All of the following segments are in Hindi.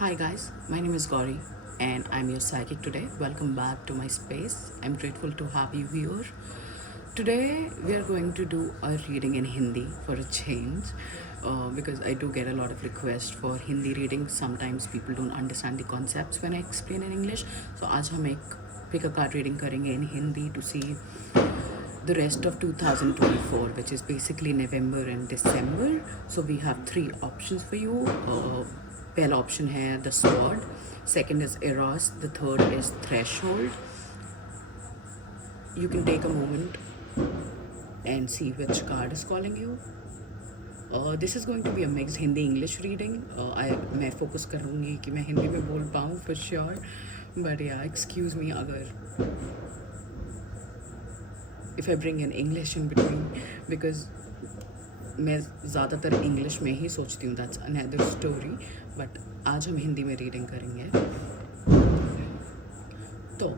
Hi guys, my name is Gauri and I'm your psychic today. Welcome back to my space. I'm grateful to have you here. Today we are going to do a reading in Hindi for a change because I do get a lot of requests for Hindi reading. Sometimes people don't understand the concepts when I explain in English. So आज हम एक pick a card reading करेंगे in Hindi to see the rest of 2024, which is basically November and December. So we have three options for you. पहला ऑप्शन है the sword, second is arrows, the third is threshold. You can take a moment and see which card is calling you. This is going to be a mixed Hindi English reading. मैं फोकस करूँगी कि मैं हिंदी में बोल पाऊँ for sure, but yeah, excuse me अगर if I bring in English in between because मैं ज़्यादातर इंग्लिश में ही सोचती हूँ. That's another story. बट आज हम हिंदी में रीडिंग करेंगे. तो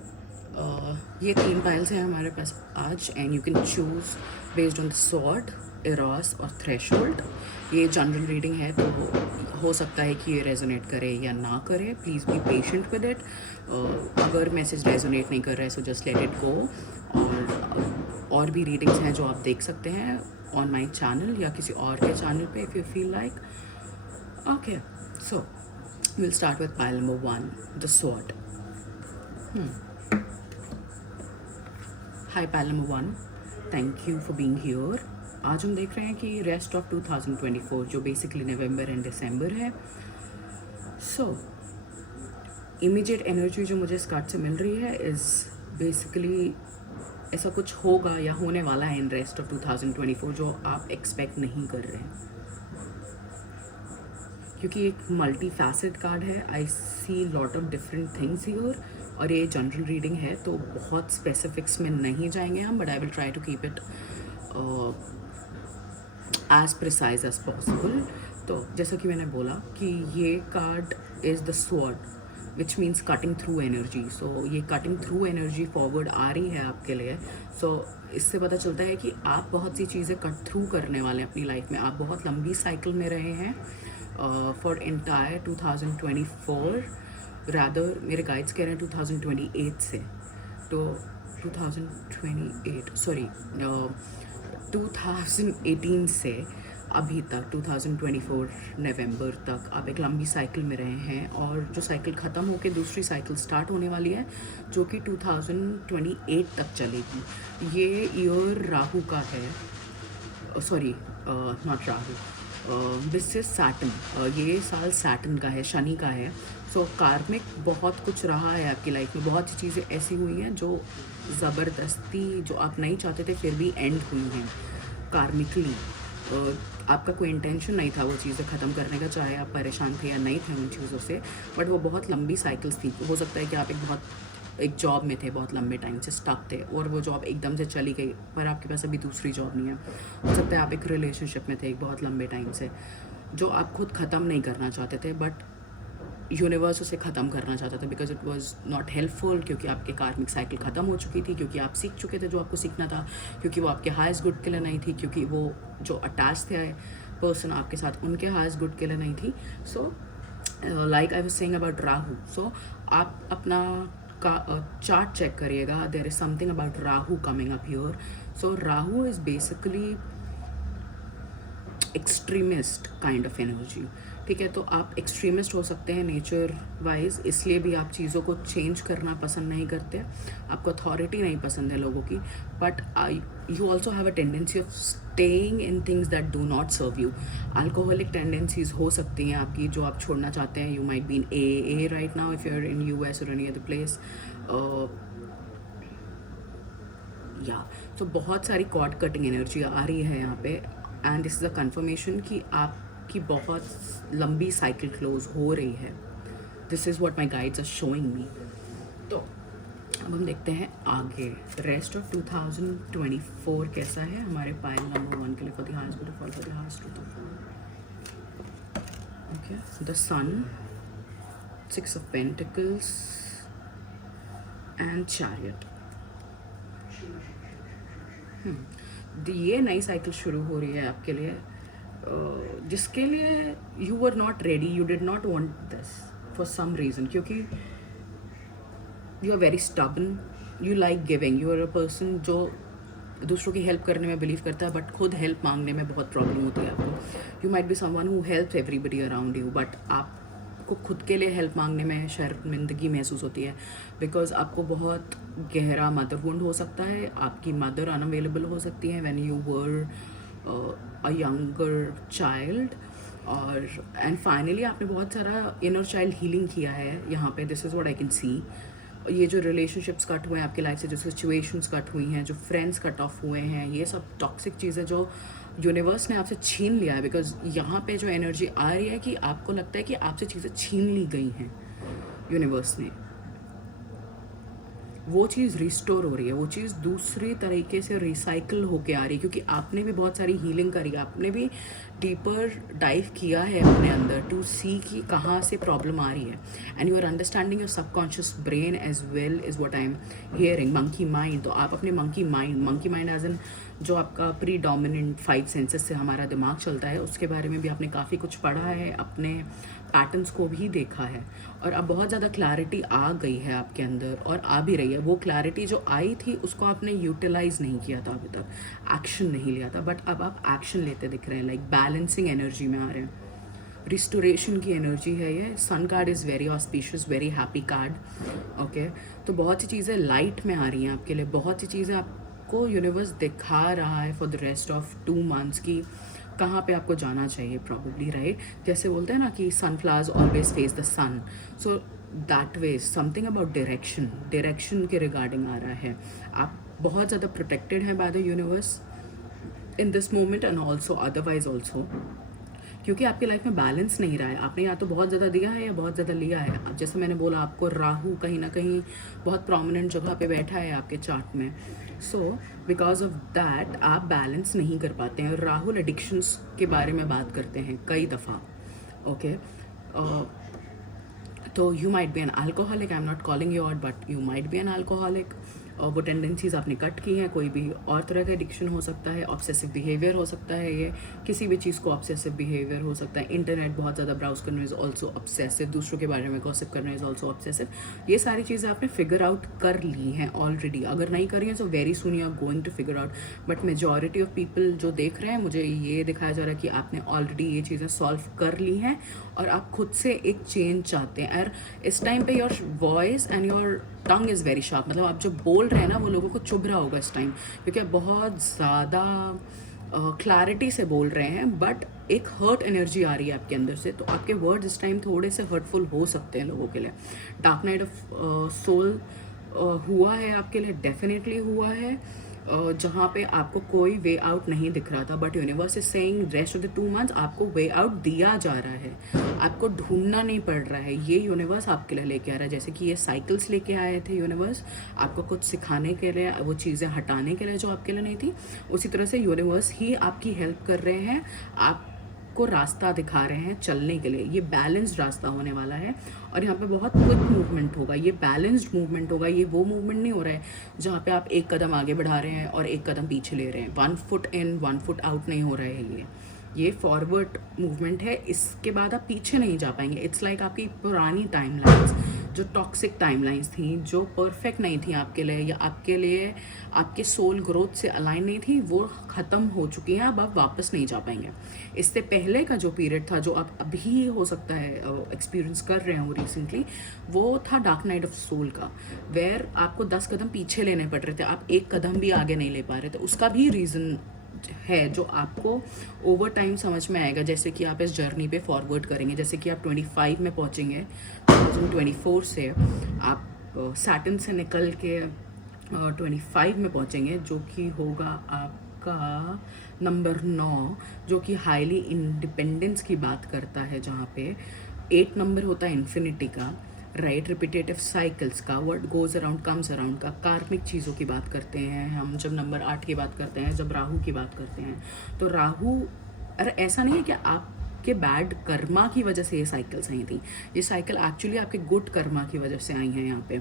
ये तीन पाइल्स हैं हमारे पास आज and you can choose based on the sword, arrows और थ्रेशहोल्ड. ये जनरल रीडिंग है तो हो सकता है कि ये रेजोनेट करे या ना करे. Please be patient with it. अगर मैसेज रेजोनेट नहीं कर रहा है so just let it go. और भी रीडिंग्स हैं जो आप देख सकते हैं ऑन माई चैनल या किसी और के चैनल पे if you feel like. Okay, so we'll start with pile number 1, the sword. Hi pile number 1, thank you for being here. आज हम देख रहे हैं कि रेस्ट ऑफ 2024 जो बेसिकली नवंबर एंड दिसंबर है. सो इमीडिएट एनर्जी जो मुझे इस कार्ड से मिल रही है इज़ बेसिकली ऐसा कुछ होगा या होने वाला है इन रेस्ट ऑफ 2024 जो आप एक्सपेक्ट नहीं कर रहे हैं, क्योंकि एक मल्टी फैसेट कार्ड है. I see lot of different things here. और ये जनरल रीडिंग है तो बहुत स्पेसिफिक्स में नहीं जाएंगे हम, but I will try to keep it as precise as possible. तो जैसा कि मैंने बोला कि ये card is the sword which means cutting through energy. So ये कटिंग थ्रू एनर्जी फॉरवर्ड आ रही है आपके लिए. सो इससे पता चलता है कि आप बहुत सी चीज़ें कट थ्रू करने वाले हैं अपनी लाइफ में. आप बहुत लंबी साइकिल में रहे हैं फॉर एंटायर 2024. रादर मेरे गाइड्स कह रहे हैं 2028 से. तो 2028 सॉरी 2018 से अभी तक 2024 नवंबर तक आप एक लंबी साइकिल में रहे हैं. और जो साइकिल ख़त्म होकर दूसरी साइकिल स्टार्ट होने वाली है जो कि 2028 तक चलेगी. ये ईयर राहु का है. Sorry not Rahu, this is Saturn. ये साल सैटर्न का है, शनि का है. सो कार्मिक बहुत कुछ रहा है आपकी लाइफ में. बहुत सी चीज़ें ऐसी हुई हैं जो ज़बरदस्ती जो आप नहीं चाहते थे फिर भी एंड हुई हैं कार्मिकली. आपका कोई इंटेंशन नहीं था वो चीज़ें ख़त्म करने का, चाहे आप परेशान थे या नहीं थे उन चीज़ों से, बट वो बहुत लंबी साइकिल्स थी. हो सकता है कि आप एक जॉब में थे, बहुत लंबे टाइम से स्टक थे और वो जॉब एकदम से चली गई पर आपके पास अभी दूसरी जॉब नहीं है. हो सकता है आप एक रिलेशनशिप में थे एक बहुत लंबे टाइम से जो आप खुद ख़त्म नहीं करना चाहते थे बट यूनिवर्स उसे ख़त्म करना चाहता था because it was not helpful. क्योंकि आपके कार्मिक साइकिल ख़त्म हो चुकी थी, क्योंकि आप सीख चुके थे जो आपको सीखना था, क्योंकि वो आपके हाईएस्ट गुड के लिए नहीं थी, क्योंकि वो जो अटैच थे पर्सन आपके साथ उनके हाईएस्ट गुड के लिए नहीं थी. So like I was saying about Rahu. So आप अपना का चार्ट चेक करिएगा. There is something about Rahu coming up here. So Rahu is basically extremist kind of energy. ठीक है, तो आप एक्सट्रीमिस्ट हो सकते हैं नेचर वाइज, इसलिए भी आप चीज़ों को चेंज करना पसंद नहीं करते. आपको अथॉरिटी नहीं पसंद है लोगों की, but you also have a tendency of staying in things that do not serve you. Alcoholic tendencies हो सकती हैं आपकी जो आप छोड़ना चाहते हैं. You might be in a right now if you are in US और एनी अदर प्लेस. या तो बहुत सारी कॉर्ड कटिंग एनर्जी आ रही है यहाँ पे and this is a confirmation कि आपकी बहुत लंबी साइकिल क्लोज हो रही है. This is what my guides are showing me. तो अब हम देखते हैं आगे रेस्ट ऑफ 2024 कैसा है हमारे पाइल नंबर 1 के लिए. For the highest good for the highest good. Okay, the sun, 6 of Pentacles and chariot. ये नई साइकिल शुरू हो रही है आपके लिए जिसके लिए you were not ready, you did not want this for some reason, क्योंकि you are very stubborn, you like giving, you are a person जो दूसरों की हेल्प करने में बिलीव करता है बट खुद हेल्प मांगने में बहुत प्रॉब्लम होती है आपको. You might be someone who helps everybody around you, but आपको खुद के लिए हेल्प मांगने में शर्मिंदगी महसूस होती है, बिकॉज आपको बहुत गहरा मदर वुंड हो सकता है, आपकी मदर अनअवेलेबल हो सकती है when you were a younger child. और एंड फाइनली आपने बहुत सारा इनर चाइल्ड हीलिंग किया है यहाँ पे. This is what I can see. ये जो रिलेशनशिप्स कट हुए हैं आपकी लाइफ से, जो सिचुएशंस कट हुई हैं, जो फ्रेंड्स कट ऑफ हुए हैं, ये सब टॉक्सिक चीज़ें जो यूनिवर्स ने आपसे छीन लिया है. बिकॉज यहाँ पे जो एनर्जी आ रही है कि आपको लगता है कि आपसे चीज़ें छीन ली गई हैं यूनिवर्स ने, वो चीज़ रिस्टोर हो रही है, वो चीज़ दूसरी तरीके से रिसाइकल होके आ रही है, क्योंकि आपने भी बहुत सारी हीलिंग करी है, आपने भी डीपर डाइव किया है अपने अंदर टू सी कि कहाँ से प्रॉब्लम आ रही है. And you are understanding your subconscious brain as well is what I am hearing. Monkey mind, तो आप अपने मंकी माइंड एज एन जो आपका प्री डोमिनेंट 5 सेंसेस से हमारा दिमाग चलता है, उसके बारे में भी आपने काफ़ी कुछ पढ़ा है, अपने पैटर्न्स को भी देखा है, और अब बहुत ज़्यादा क्लैरिटी आ गई है आपके अंदर और आ भी रही है. वो क्लैरिटी जो आई थी उसको आपने यूटिलाइज नहीं किया था अभी तक, एक्शन नहीं लिया था, बट अब आप एक्शन लेते दिख रहे हैं. लाइक बैलेंसिंग एनर्जी में आ रहे हैं, रिस्टोरेशन की एनर्जी है ये. Sun card is very auspicious, very happy card. Okay, तो बहुत सी चीज़ें लाइट में आ रही हैं आपके लिए, बहुत सी चीज़ें आपको यूनिवर्स दिखा रहा है for the rest of 2 months की कहाँ पे आपको जाना चाहिए प्रॉब्ली, राइट. जैसे बोलते हैं ना कि sunflowers always face the sun, so that way something about direction के रिगार्डिंग आ रहा है. आप बहुत ज़्यादा प्रोटेक्टेड हैं by the universe in this moment and also otherwise also, क्योंकि आपकी लाइफ में बैलेंस नहीं रहा है. आपने या तो बहुत ज़्यादा दिया है या बहुत ज़्यादा लिया है. अब जैसे मैंने बोला, आपको राहु कहीं ना कहीं बहुत प्रोमिनेंट जगह पे बैठा है आपके चार्ट में. सो बिकॉज ऑफ दैट आप बैलेंस नहीं कर पाते हैं. राहुल एडिक्शंस के बारे में बात करते हैं कई दफ़ा. ओके, तो you might B an alcoholic, I am not calling you out, but you might B an alcoholic. और वो टेंडेंसीज आपने कट की हैं. कोई भी और तरह का एडिक्शन हो सकता है, ऑब्सेसिव बिहेवियर हो सकता है, ये किसी भी चीज़ को ऑब्सेसिव बिहेवियर हो सकता है. इंटरनेट बहुत ज़्यादा ब्राउज करना इज़ ऑल्सो ऑब्सेसिव, दूसरों के बारे में गॉसिप करना इज़ ऑल्सो ऑब्सेसिव. ये सारी चीज़ें आपने फिगर आउट कर ली हैं ऑलरेडी. अगर नहीं करी हैं तो very soon you are going to figure out. But majority of people जो देख रहे हैं, मुझे ये दिखाया जा रहा है कि आपने ऑलरेडी ये चीज़ें सॉल्व कर ली हैं और आप खुद से एक चेंज चाहते हैं. और इस टाइम पे your voice and your tongue is very sharp. मतलब आप जो बोल रहे हैं ना, वो लोगों को चुभ रहा होगा इस टाइम, क्योंकि आप बहुत ज़्यादा क्लैरिटी से बोल रहे हैं, बट एक हर्ट एनर्जी आ रही है आपके अंदर से. तो आपके वर्ड्स इस टाइम थोड़े से हर्टफुल हो सकते हैं लोगों के लिए. डार्क नाइट ऑफ सोल हुआ है आपके लिए, डेफिनेटली हुआ है, जहाँ पे आपको कोई वे आउट नहीं दिख रहा था. But universe is saying rest of the 2 months आपको वे आउट दिया जा रहा है, आपको ढूंढना नहीं पड़ रहा है. ये यूनिवर्स आपके लिए लेके आ रहा है. जैसे कि ये साइकिल्स लेके आए थे यूनिवर्स आपको कुछ सिखाने के लिए, वो चीज़ें हटाने के लिए जो आपके लिए नहीं थी. उसी तरह से यूनिवर्स ही आपकी हेल्प कर रहे हैं, आपको रास्ता दिखा रहे हैं चलने के लिए. ये बैलेंस्ड रास्ता होने वाला है और यहाँ पे बहुत क्विक मूवमेंट होगा. ये बैलेंस्ड मूवमेंट होगा. ये वो मूवमेंट नहीं हो रहा है जहाँ पे आप एक कदम आगे बढ़ा रहे हैं और एक कदम पीछे ले रहे हैं. 1 फुट इन 1 फुट आउट नहीं हो रहा है. ये फॉरवर्ड मूवमेंट है. इसके बाद आप पीछे नहीं जा पाएंगे. इट्स लाइक आपकी पुरानी टाइमलाइंस, जो टॉक्सिक टाइमलाइंस थी, जो परफेक्ट नहीं थी आपके लिए या आपके लिए आपके सोल ग्रोथ से अलाइन नहीं थी, वो ख़त्म हो चुकी हैं. अब आप वापस नहीं जा पाएंगे. इससे पहले का जो पीरियड था, जो आप अभी हो सकता है एक्सपीरियंस कर रहे हो रिसेंटली, वो था डार्क नाइट ऑफ सोल का, वेयर आपको 10 कदम पीछे लेने पड़ रहे थे, आप एक कदम भी आगे नहीं ले पा रहे थे. उसका भी रीज़न है जो आपको ओवर टाइम समझ में आएगा. जैसे कि आप इस जर्नी पे फॉरवर्ड करेंगे, जैसे कि आप 25 में पहुंचेंगे, 2024 से आप सैटर्न से निकल के 25 में पहुंचेंगे, जो कि होगा आपका नंबर 9, जो कि हाईली इंडिपेंडेंस की बात करता है, जहाँ पे 8 नंबर होता है इन्फिनिटी का, राइट. रिपीटेटिव साइकिल्स का, what goes around comes around का, कार्मिक चीज़ों की बात करते हैं हम जब नंबर 8 की बात करते हैं, जब राहु की बात करते हैं. तो राहु, अरे ऐसा नहीं है कि आपके बैड कर्मा की वजह से ये साइकिल्स आई थी. ये साइकिल एक्चुअली आपके गुड कर्मा की वजह से आई हैं यहाँ पे,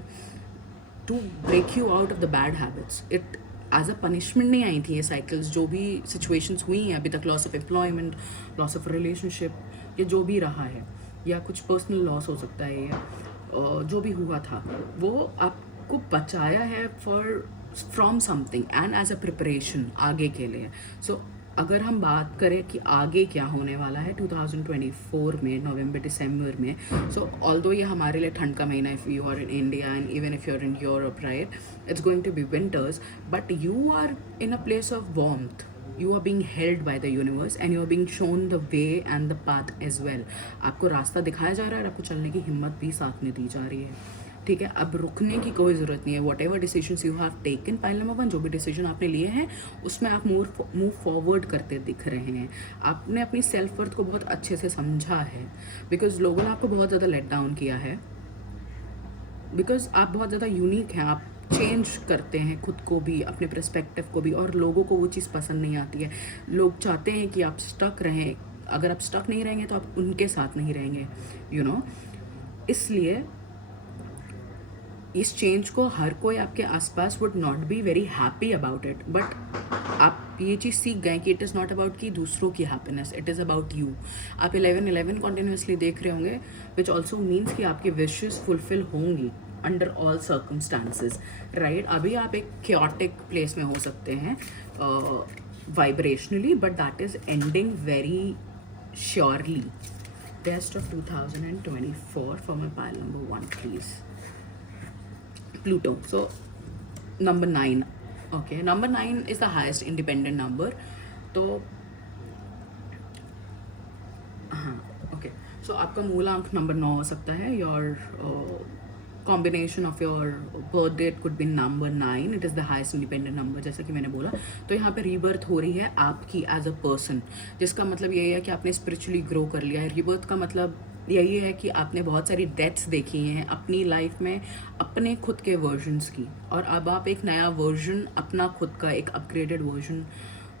to break you out of the bad habits. It as a punishment नहीं आई थी ये साइकिल्स. जो भी सिचुएशंस हुई हैं अभी तक, loss of employment, loss of relationship, ये जो भी रहा है, या कुछ पर्सनल लॉस हो सकता है, या जो भी हुआ था वो आपको बचाया है from something and as a preparation आगे के लिए. सो अगर हम बात करें कि आगे क्या होने वाला है 2024 में, नवंबर दिसंबर में, सो ऑल्दो ये हमारे लिए ठंड का महीना, if you are in India and even if you are in Europe, right, it's going to be winters, but you are in a place of warmth. You are being held by the universe and you are being shown the way and the path as well. आपको रास्ता दिखाया जा रहा है और आपको चलने की हिम्मत भी साथ में दी जा रही है. ठीक है, अब रुकने की कोई ज़रूरत नहीं है. What ever decision you have taken, pile number 1, जो भी डिसीजन आपने लिए हैं उसमें आप मूव फॉरवर्ड करते दिख रहे हैं. आपने अपनी सेल्फ वर्थ को बहुत अच्छे से समझा है, बिकॉज लोगों ने आपको बहुत ज़्यादा लेट डाउन किया है, बिकॉज आप बहुत ज़्यादा यूनिक हैं. आप चेंज करते हैं खुद को भी, अपने पर्सपेक्टिव को भी, और लोगों को वो चीज़ पसंद नहीं आती है. लोग चाहते हैं कि आप स्टक रहें. अगर आप स्टक नहीं रहेंगे तो आप उनके साथ नहीं रहेंगे, यू नो. इसलिए इस चेंज को हर कोई आपके आसपास would not be very happy about it, but आप ये चीज़ सीख गए कि इट इज़ नॉट अबाउट कि दूसरों की happiness, it is about you. आप 11/11 कॉन्टिन्यूसली देख रहे होंगे, विच ऑल्सो मीन्स कि आपकी विशेज़ फुलफिल होंगी अंडर ऑल सर्कमस्टांसिस, राइट. अभी आप एक क्योटिक प्लेस में हो सकते हैं vibrationally, but that is ending very surely. Best of 2024 for my pile number 1 please. Pluto. So number 9. Okay, number 9 is the highest independent number. तो हाँ, okay. So आपका मूलांक नंबर 9 हो सकता है. Your combination of your birth date could be number 9. It is the highest independent number, जैसा कि मैंने बोला. तो यहाँ पे रीबर्थ हो रही है आपकी एज अ पर्सन, जिसका मतलब यही है कि आपने स्पिरिचुअली ग्रो कर लिया है. रीबर्थ का मतलब यही है कि आपने बहुत सारी डेथ्स देखी हैं अपनी लाइफ में, अपने खुद के वर्जन्स की, और अब आप एक नया वर्जन, अपना खुद का एक अपग्रेडेड वर्जन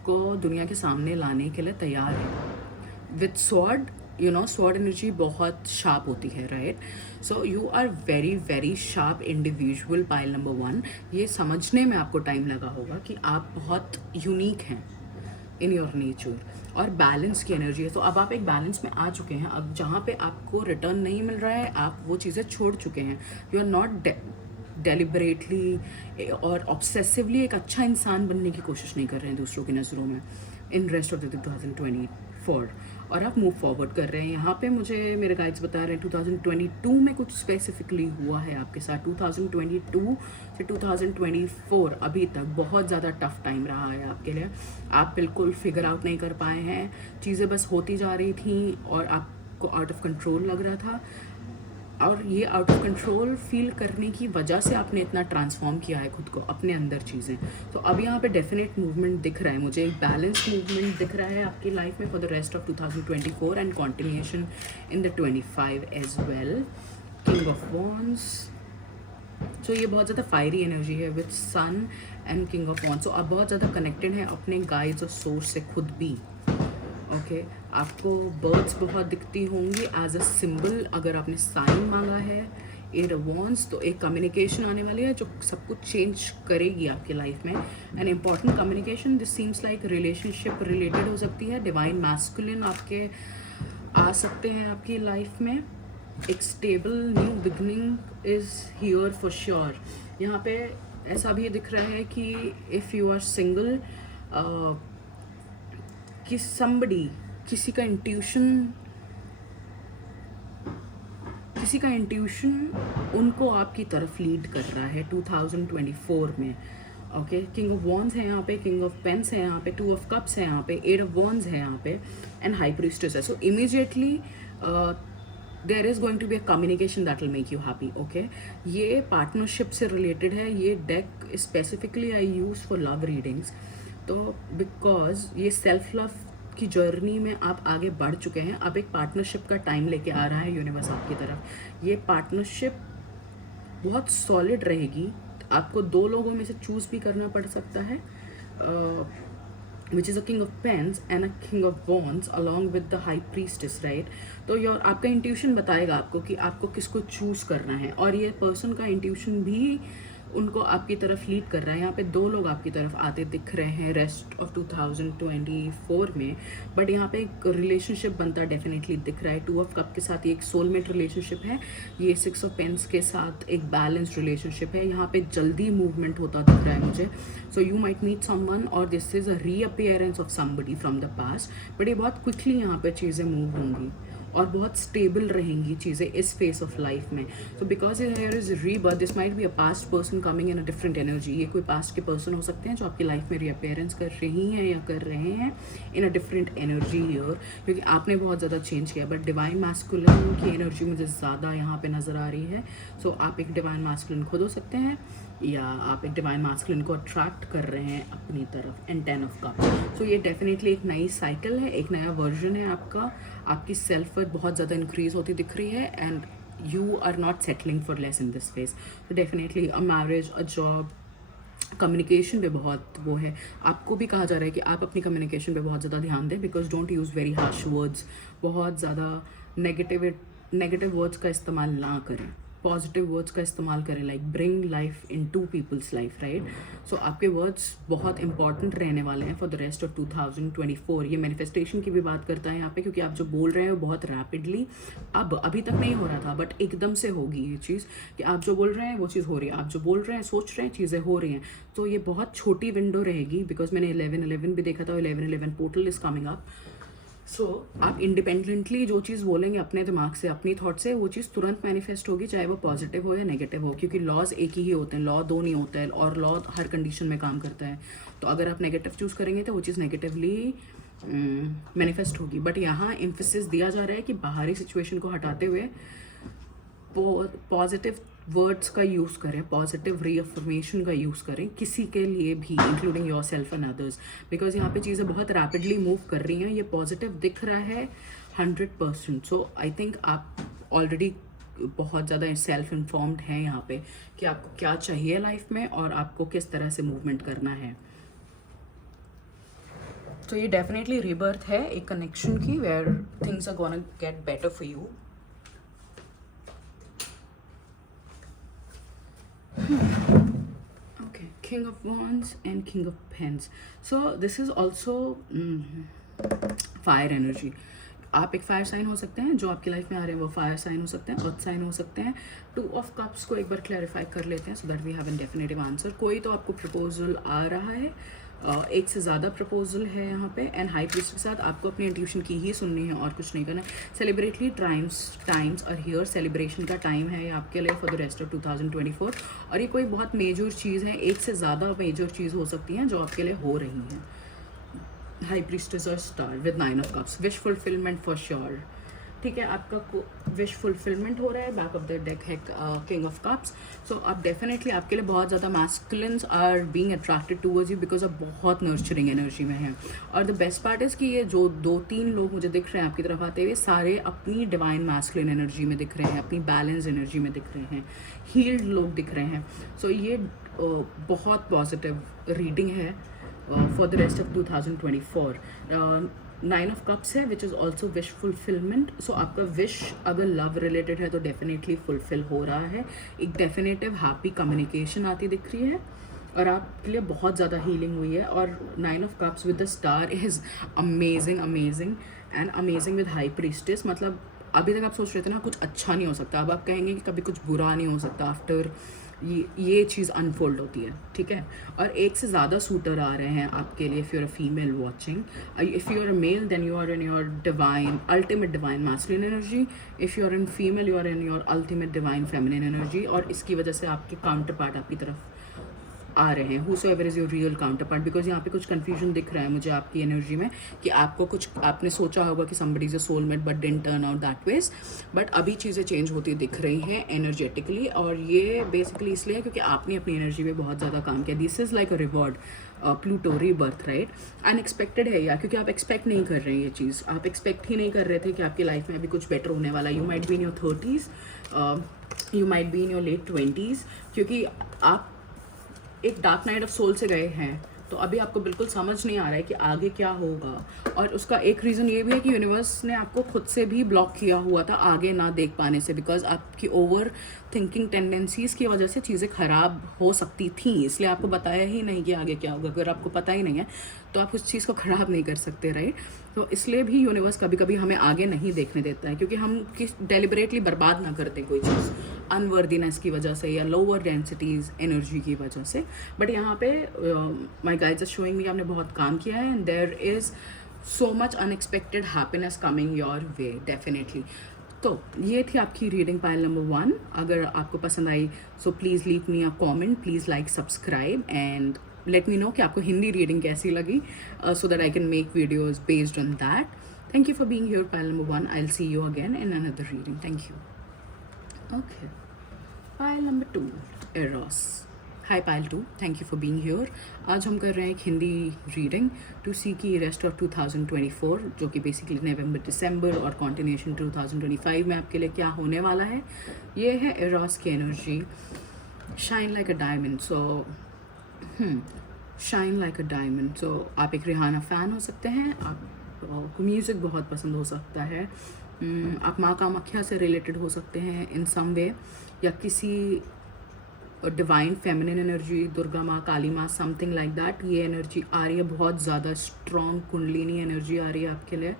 को दुनिया के सामने लाने के लिए तैयार है. With sword, you know, sword energy बहुत शार्प होती है, राइट. So you are very very sharp individual, pile number 1. ये समझने में आपको टाइम लगा होगा कि आप बहुत यूनिक हैं इन योर नेचर, और बैलेंस की एनर्जी है. तो अब आप एक बैलेंस में आ चुके हैं. अब जहाँ पे आपको रिटर्न नहीं मिल रहा है, आप वो चीज़ें छोड़ चुके हैं. यू आर नॉट डेलिबरेटली और ऑब्सेसिवली एक अच्छा इंसान बनने की कोशिश नहीं कर रहे हैं दूसरों की नज़रों में इन रेस्ट ऑफ द 2024, और आप मूव फॉरवर्ड कर रहे हैं. यहाँ पे मुझे मेरे गाइड्स बता रहे हैं 2022 में कुछ स्पेसिफिकली हुआ है आपके साथ. 2022 से 2024 अभी तक बहुत ज़्यादा टफ टाइम रहा है आपके लिए. आप बिल्कुल फिगर आउट नहीं कर पाए हैं. चीज़ें बस होती जा रही थी और आपको आउट ऑफ कंट्रोल लग रहा था, और ये आउट ऑफ कंट्रोल फील करने की वजह से आपने इतना ट्रांसफॉर्म किया है खुद को, अपने अंदर चीज़ें. तो अब यहाँ पे डेफिनेट मूवमेंट दिख रहा है मुझे, एक बैलेंस मूवमेंट दिख रहा है आपकी लाइफ में for the rest of 2024 and continuation in the 25 as well. King of wands. So ये बहुत ज़्यादा फायरी एनर्जी है with sun and king of wands. So आप बहुत ज़्यादा कनेक्टेड हैं अपने गाइड्स और सोर्स से खुद भी. ओके, आपको बर्ड्स बहुत दिखती होंगी एज अ सिंबल. अगर आपने साइन मांगा है 8 ऑफ वॉन्ड्स, तो एक कम्युनिकेशन आने वाली है जो सब कुछ चेंज करेगी आपकी लाइफ में. An important communication, this seems like relationship related हो सकती है. डिवाइन मैस्कुलिन आपके आ सकते हैं आपकी लाइफ में. एक stable new beginning is here for sure. यहाँ पे ऐसा भी दिख रहा है कि इफ़ यू आर सिंगल, कि somebody, किसी का इंट्यूशन उनको आपकी तरफ लीड कर रहा है 2024 में. ओके, किंग ऑफ वॉन्ड्स है यहाँ पे, किंग ऑफ पेन्स है यहाँ पे, 2 ऑफ कप्स है यहाँ पे, 8 ऑफ वॉन्ड्स है यहाँ पे, एंड हाई प्रीस्टेस है. So immediately there is going to be a communication that will make you happy. Okay, ये पार्टनरशिप से रिलेटेड है. ये deck specifically I use for love readings. तो बिकॉज ये सेल्फ लव की जर्नी में आप आगे बढ़ चुके हैं, अब एक पार्टनरशिप का टाइम लेके आ रहा है यूनिवर्स आपकी तरफ. ये पार्टनरशिप बहुत सॉलिड रहेगी. आपको 2 लोगों में से चूज़ भी करना पड़ सकता है, which is a king of pens and a king of wands along with the high priestess, right. तो योर आपका इंट्यूशन बताएगा आपको कि आपको किसको चूज़ करना है, और ये पर्सन का इंट्यूशन भी उनको आपकी तरफ लीड कर रहा है। यहाँ पे 2 लोग आपकी तरफ आते दिख रहे हैं रेस्ट ऑफ 2024 में, बट यहाँ पे एक रिलेशनशिप बनता डेफिनेटली दिख रहा है। 2 ऑफ कप के साथ ये एक सोलमेट रिलेशनशिप है, ये 6 ऑफ पेंस के साथ एक बैलेंस्ड रिलेशनशिप है। यहाँ पे जल्दी मूवमेंट होता दिख रहा है मुझे। So you might meet someone और this is a reappearance of somebody from the past, but ये बहुत क्विकली यहाँ पे चीज़ें मूव होंगी और बहुत स्टेबल रहेंगी चीज़ें इस फेस ऑफ लाइफ में। So because here is rebirth, this might be a past person coming in a different energy. ये कोई पास्ट के पर्सन हो सकते हैं जो आपकी लाइफ में रीअपेयरेंस कर रही हैं या कर रहे हैं इन अ डिफरेंट एनर्जी हियर, क्योंकि आपने बहुत ज़्यादा चेंज किया। बट डिवाइन मैस्कुलिन की एनर्जी मुझे ज़्यादा यहाँ पे नज़र आ रही है। सो आप एक डिवाइन मैस्कुलिन खुद हो सकते हैं या आप एक डिवाइन मैस्कुलिन को अट्रैक्ट कर रहे हैं अपनी तरफ। एंड 10 ऑफ कप, सो ये डेफिनेटली एक नई साइकिल है, एक नया वर्जन है आपका। आपकी सेल्फ वर्थ बहुत ज़्यादा इंक्रीज होती दिख रही है and you are not settling for less in this phase. तो definitely a marriage, a job, communication पे बहुत वो है। आपको भी कहा जा रहा है कि आप अपनी कम्युनिकेशन पे बहुत ज़्यादा ध्यान दें, because don't use very harsh words. बहुत ज़्यादा नेगेटिव वर्ड्स का इस्तेमाल ना करें, पॉजिटिव वर्ड्स का इस्तेमाल करें, like bring life into people's life, right. So आपके वर्ड्स बहुत इंपॉर्टेंट रहने वाले हैं फॉर द रेस्ट ऑफ 2024। ये मैनिफेस्टेशन की भी बात करता है यहाँ पे, क्योंकि आप जो बोल रहे हैं वो बहुत रैपिडली, अभी तक नहीं हो रहा था बट एकदम से होगी ये चीज़, कि आप जो बोल रहे हैं वो चीज़ हो रही है, आप जो बोल रहे हैं सोच रहे हैं चीज़ें हो रही हैं। तो ये बहुत छोटी विंडो रहेगी, बिकॉज मैंने 11-11 भी देखा था, 11-11 पोर्टल इज कमिंग अप। सो आप इंडिपेंडेंटली जो चीज़ बोलेंगे अपने दिमाग से, अपनी थॉट से, वो चीज़ तुरंत मैनिफेस्ट होगी, चाहे वो पॉजिटिव हो या नेगेटिव हो, क्योंकि लॉज एक ही होते हैं, लॉ 2 नहीं होता है, और लॉ हर कंडीशन में काम करता है। तो अगर आप नेगेटिव चूज़ करेंगे तो वो चीज़ नेगेटिवली मैनिफेस्ट होगी। बट यहाँ एम्फेसिस दिया जा रहा है कि बाहरी सिचुएशन को हटाते हुए पॉजिटिव वर्ड्स का यूज़ करें, पॉजिटिव रीअफर्मेशन का यूज़ करें किसी के लिए भी, including your self and others, because यहाँ पे चीज़ें बहुत रैपिडली मूव कर रही हैं। ये पॉजिटिव दिख रहा है 100%। सो आई थिंक आप ऑलरेडी बहुत ज़्यादा सेल्फ इन्फॉर्म्ड हैं यहाँ पे कि आपको क्या चाहिए लाइफ में और आपको किस तरह से मूवमेंट करना है। तो ये डेफिनेटली रीबर्थ है एक कनेक्शन की, where things are gonna get better for you. Okay, King of Wands and King of Pens. So this is also fire energy. आप एक फायर साइन हो सकते हैं, जो आपकी लाइफ में आ रहे हैं वो फायर साइन हो सकते हैं, अर्थ साइन हो सकते हैं। 2 ऑफ कप्स को एक बार क्लैरिफाई कर लेते हैं so that we have an definitive answer. कोई तो आपको प्रपोजल आ रहा है, एक से ज़्यादा प्रपोजल है यहाँ पे, एंड हाई प्रीस्ट के साथ आपको अपनी इंट्यूशन की ही सुननी है और कुछ नहीं करना है। सेलिब्रेटली टाइम्स और हियर, सेलिब्रेशन का टाइम है ये आपके लिए फॉर द रेस्ट ऑफ 2024। और ये कोई बहुत मेजर चीज़ है, एक से ज़्यादा मेजर चीज़ हो सकती हैं जो आपके लिए हो रही हैं। हाई प्रीस्टेस और star with 9 of cups, wish fulfilment for sure. ठीक है, आपका विश फुलफिलमेंट हो रहा है। बैक ऑफ द डेक है किंग ऑफ कप्स। सो आप डेफिनेटली आपके लिए बहुत ज़्यादा masculines are being attracted towards you, because आप बहुत नर्चरिंग एनर्जी में हैं। और द बेस्ट पार्ट इज़ कि ये जो 2-3 लोग मुझे दिख रहे हैं आपकी तरफ आते हुए, सारे अपनी डिवाइन मैस्कुलिन एनर्जी में दिख रहे हैं, अपनी बैलेंस एनर्जी में दिख रहे हैं, हील्ड लोग दिख रहे हैं। सो ये बहुत पॉजिटिव रीडिंग है for the rest of 2024। 9 of cups है which is also wish fulfilment. So आपका विश अगर लव रिलेटेड है तो डेफिनेटली फुलफिल हो रहा है। एक डेफिनेटिव हैप्पी कम्युनिकेशन आती दिख रही है और आपके लिए बहुत ज़्यादा हीलिंग हुई है। और 9 of cups with the star is amazing and amazing with high priestess. मतलब अभी तक आप सोच रहे थे ना कुछ अच्छा नहीं हो सकता, अब आप कहेंगे कि कभी कुछ बुरा नहीं हो सकता आफ्टर ये चीज़ अनफोल्ड होती है। ठीक है, और एक से ज़्यादा सूटर आ रहे हैं आपके लिए if you are a female watching. If you are a male then you are in your divine ultimate divine masculine energy. If you are in female you are in your ultimate divine feminine energy. और इसकी वजह से आपके काउंटर पार्ट आपकी तरफ आ रहे हैं, whosoever is your real counter part. Because यहाँ पे कुछ कन्फ्यूजन दिख रहा है मुझे आपकी एनर्जी में कि आपको कुछ आपने सोचा होगा कि somebody is a soulmate but didn't turn out that ways. But अभी चीज़ें चेंज होती दिख रही हैं एनर्जेटिकली, और ये बेसिकली इसलिए है क्योंकि आपने अपनी एनर्जी में बहुत ज़्यादा काम किया। This is like a reward, Pluto rebirth, right. Unexpected है यार, क्योंकि आप एक्सपेक्ट नहीं कर रहे हैं ये चीज़, आप एक्सपेक्ट ही नहीं कर रहे थे कि आपकी लाइफ में अभी कुछ बेटर होने वाला। You might be in your 30s, you might be in your late 20s, क्योंकि आप एक डार्क नाइट ऑफ सोल से गए हैं तो अभी आपको बिल्कुल समझ नहीं आ रहा है कि आगे क्या होगा, और उसका एक रीज़न ये भी है कि यूनिवर्स ने आपको खुद से भी ब्लॉक किया हुआ था आगे ना देख पाने से, बिकॉज आपकी ओवर थिंकिंग टेंडेंसीज़ की वजह से चीज़ें ख़राब हो सकती थी, इसलिए आपको बताया ही नहीं कि आगे क्या होगा। अगर आपको पता ही नहीं है तो आप उस चीज़ को ख़राब नहीं कर सकते, राइट। तो इसलिए भी यूनिवर्स कभी कभी हमें आगे नहीं देखने देता है, क्योंकि हम किस डेलिबरेटली बर्बाद ना करते कोई चीज़ अनवर्दीनेस की वजह से या लोअर डेंसिटीज़ एनर्जी की वजह से। बट यहाँ पे my guides are showing me आपने बहुत काम किया है, and there is so much unexpected happiness coming your way definitely. तो ये थी आपकी रीडिंग पाइल नंबर 1। अगर आपको पसंद आई so please leave me a comment, please like, subscribe and let me know कि आपको हिंदी रीडिंग कैसी लगी, so that I can make videos based on that. Thank you for being here pile number 1। I will see you again in another reading. Thank you. Okay, pile number 2, Eros. Hi pile 2, thank you for being here. आज हम कर रहे हैं एक हिंदी रीडिंग टू सी की रेस्ट ऑफ 2024, जो कि बेसिकली नवंबर, दिसंबर और कॉन्टिन्यूशन 2025 में आपके लिए क्या होने वाला है। ये है एरोस की energy, shine like a diamond. So shine like a diamond. So आप एक रिहाना फ़ैन हो सकते हैं, आपको म्यूज़िक बहुत पसंद हो सकता है, आप माँ कामाख्या से रिलेटेड हो सकते हैं इन सम वे, या किसी डिवाइन फेमिनिन एनर्जी, दुर्गा माँ, काली माँ, समथिंग लाइक दैट। ये एनर्जी आ रही है, बहुत ज़्यादा स्ट्रॉन्ग कुंडलिनी एनर्जी आ रही है आपके लिए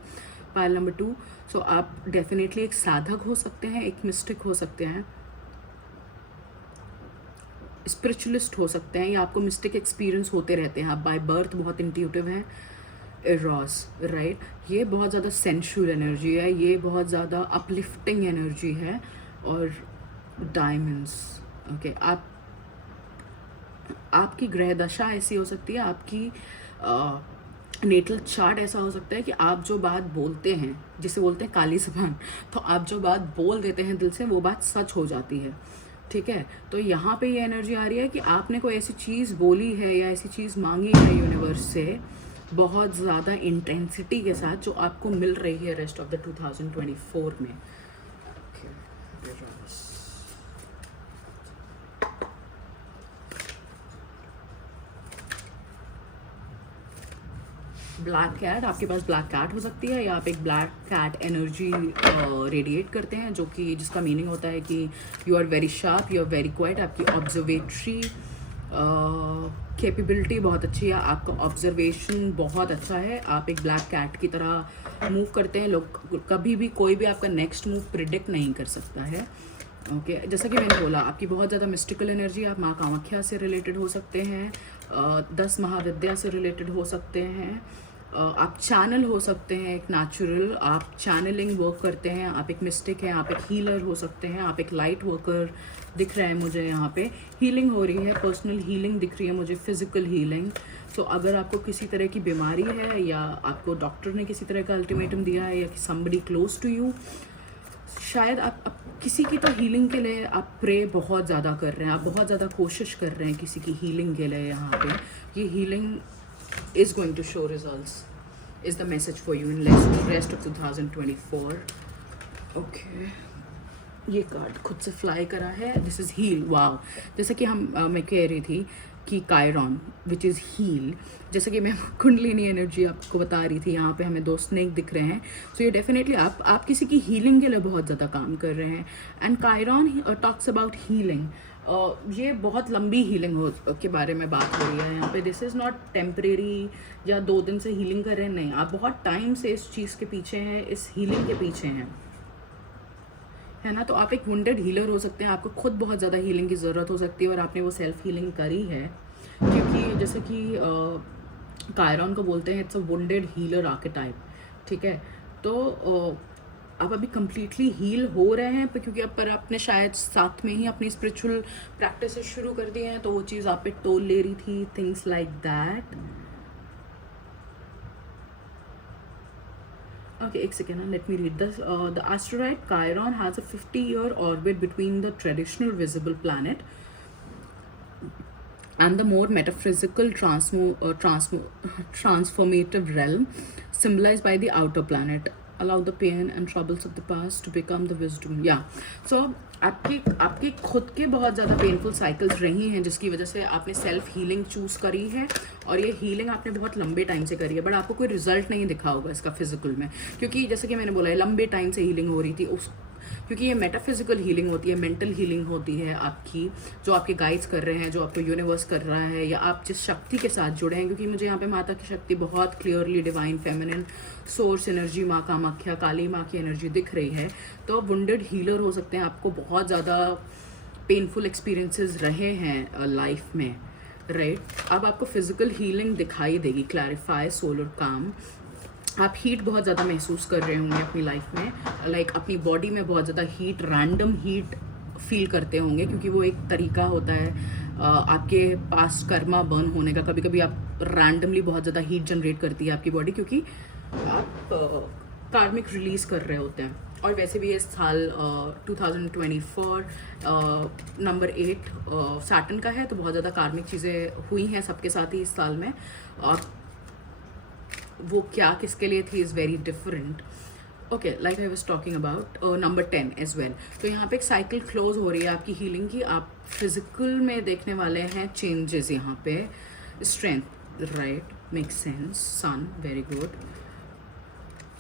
पाइल नंबर 2। सो आप डेफिनेटली एक साधक हो सकते हैं, एक मिस्टिक हो सकते हैं, स्पिरिचुअलिस्ट हो सकते हैं, या आपको मिस्टिक एक्सपीरियंस होते रहते हैं, आप बाय बर्थ बहुत इंट्यूटिव हैं। एरोस, राइट, ये बहुत ज़्यादा सेंशुअल एनर्जी है, ये बहुत ज़्यादा अपलिफ्टिंग एनर्जी है। और डायमंड्स, ओके, आपकी ग्रह दशा ऐसी हो सकती है, आपकी नेटल चार्ट ऐसा हो सकता है कि आप जो बात बोलते हैं, जिसे बोलते हैं काली ज़बान, तो आप जो बात बोल देते हैं दिल से, वो बात सच हो जाती है, ठीक है। तो यहाँ पे ये एनर्जी आ रही है कि आपने कोई ऐसी चीज़ बोली है या ऐसी चीज़ मांगी है यूनिवर्स से बहुत ज़्यादा इंटेंसिटी के साथ, जो आपको मिल रही है रेस्ट ऑफ द 2024 में। ब्लैक कैट, आपके पास ब्लैक कैट हो सकती है, या आप एक ब्लैक कैट एनर्जी रेडिएट करते हैं, जो कि जिसका मीनिंग होता है कि you are very sharp, you are very quiet, आपकी ऑब्जर्वेटरी कैपेबिलिटी बहुत अच्छी है, आपका ऑब्जर्वेशन बहुत अच्छा है, आप एक ब्लैक कैट की तरह मूव करते हैं। लोग कभी भी कोई भी आपका नेक्स्ट मूव प्रिडिक्ट नहीं कर सकता है, ओके। जैसा कि मैंने बोला, आपकी बहुत ज़्यादा मिस्टिकल एनर्जी, आप माँ कामाख्या से रिलेटेड हो सकते हैं, 10 महाविद्या से रिलेटेड हो सकते हैं, आप चैनल हो सकते हैं, एक नेचुरल आप चैनलिंग वर्क करते हैं, आप एक मिस्टिक हैं, आप एक हीलर हो सकते हैं, आप एक लाइट वर्कर दिख रहा है मुझे। यहाँ पे हीलिंग हो रही है, पर्सनल हीलिंग दिख रही है मुझे, फिजिकल हीलिंग। सो अगर आपको किसी तरह की बीमारी है, या आपको डॉक्टर ने किसी तरह का अल्टीमेटम दिया है, या समबडी क्लोज टू यू, शायद आप किसी की तो हीलिंग के लिए आप प्रे बहुत ज़्यादा कर रहे हैं, आप बहुत ज़्यादा कोशिश कर रहे हैं किसी की हीलिंग के लिए। यहाँ पे ये healing is going to show results is the message for you in rest of 2024. okay, ये कार्ड खुद से फ्लाई करा है, दिस इज़ हील। वाव, जैसा कि मैं कह रही थी कि कायरॉन विच इज़ हील, जैसा कि मैं कुंडलिनी एनर्जी आपको बता रही थी, यहाँ पे हमें 2 स्नेक दिख रहे हैं। सो ये डेफिनेटली आप किसी की हीलिंग के लिए बहुत ज़्यादा काम कर रहे हैं। एंड कायरॉन टॉक्स अबाउट हीलिंग, ये बहुत लंबी हीलिंग के बारे में बात हो रही है यहाँ पे। दिस इज़ नॉट टेम्परेरी या 2 दिन से हीलिंग कर रहे हैं, नहीं, आप बहुत टाइम से इस चीज़ के पीछे हैं, इस हीलिंग के पीछे हैं, है ना। तो आप एक वुंडेड हीलर हो सकते हैं, आपको खुद बहुत ज़्यादा हीलिंग की ज़रूरत हो सकती है, और आपने वो सेल्फ हीलिंग करी है, क्योंकि जैसे कि कायरॉन को बोलते हैं it's a wounded healer archetype, ठीक है। तो आप अभी कम्प्लीटली हील हो रहे हैं, क्योंकि आप पर आपने शायद साथ में ही अपनी स्पिरिचुअल प्रैक्टिस शुरू कर दी हैं, तो वो चीज़ आप पे टोल ले रही थी, थिंग्स लाइक दैट। ओके, एक second, let me read this. The asteroid Chiron has a 50-year orbit between the traditional visible planet and the more metaphysical transformative realm symbolized by the outer planet. allow the pain and troubles of the past to become the wisdom. Yeah. So आपकी खुद के बहुत ज़्यादा पेनफुल साइकिल्स रही हैं जिसकी वजह से आपने सेल्फ हीलिंग चूज़ करी है, और ये हीलिंग आपने बहुत लंबे टाइम से करी है, बट आपको कोई रिजल्ट नहीं दिखा होगा इसका फिजिकल में, क्योंकि जैसे कि मैंने बोला है लंबे टाइम से हीलिंग हो रही थी क्योंकि ये मेटाफिजिकल हीलिंग होती है, मेंटल हीलिंग होती है आपकी, जो आपके गाइड्स कर रहे हैं, जो आपको यूनिवर्स कर रहा है, या आप जिस शक्ति के साथ जुड़े हैं, क्योंकि मुझे यहाँ पे माता की शक्ति बहुत clearly divine feminine source energy, माँ कामाख्या काली माँ की एनर्जी दिख रही है। तो आप वुंडेड हीलर हो सकते हैं, आपको बहुत ज़्यादा पेनफुल एक्सपीरियंसेस रहे हैं लाइफ में, राइट। अब आपको फिजिकल हीलिंग दिखाई देगी, क्लैरिफाई, सोलर काम। आप हीट बहुत ज़्यादा महसूस कर रहे होंगे अपनी लाइफ में, लाइक अपनी बॉडी में बहुत ज़्यादा हीट, रैंडम हीट फील करते होंगे, क्योंकि वो एक तरीका होता है आपके पास कर्मा बर्न होने का। कभी कभी आप रैंडमली बहुत ज़्यादा हीट जनरेट करती है आपकी बॉडी, क्योंकि आप कार्मिक रिलीज कर रहे होते हैं। और वैसे भी इस साल 2024 नंबर 8 सैटर्न का है, तो बहुत ज़्यादा कार्मिक चीज़ें हुई हैं सबके साथ ही इस साल में, और वो क्या किसके लिए थी is very different. Okay, like I was talking about number 10 as well. तो यहाँ पे एक साइकिल क्लोज हो रही है आपकी हीलिंग की। आप फिजिकल में देखने वाले हैं चेंजेस यहाँ पे, स्ट्रेंथ, राइट, मेक सेंस, सन, वेरी गुड,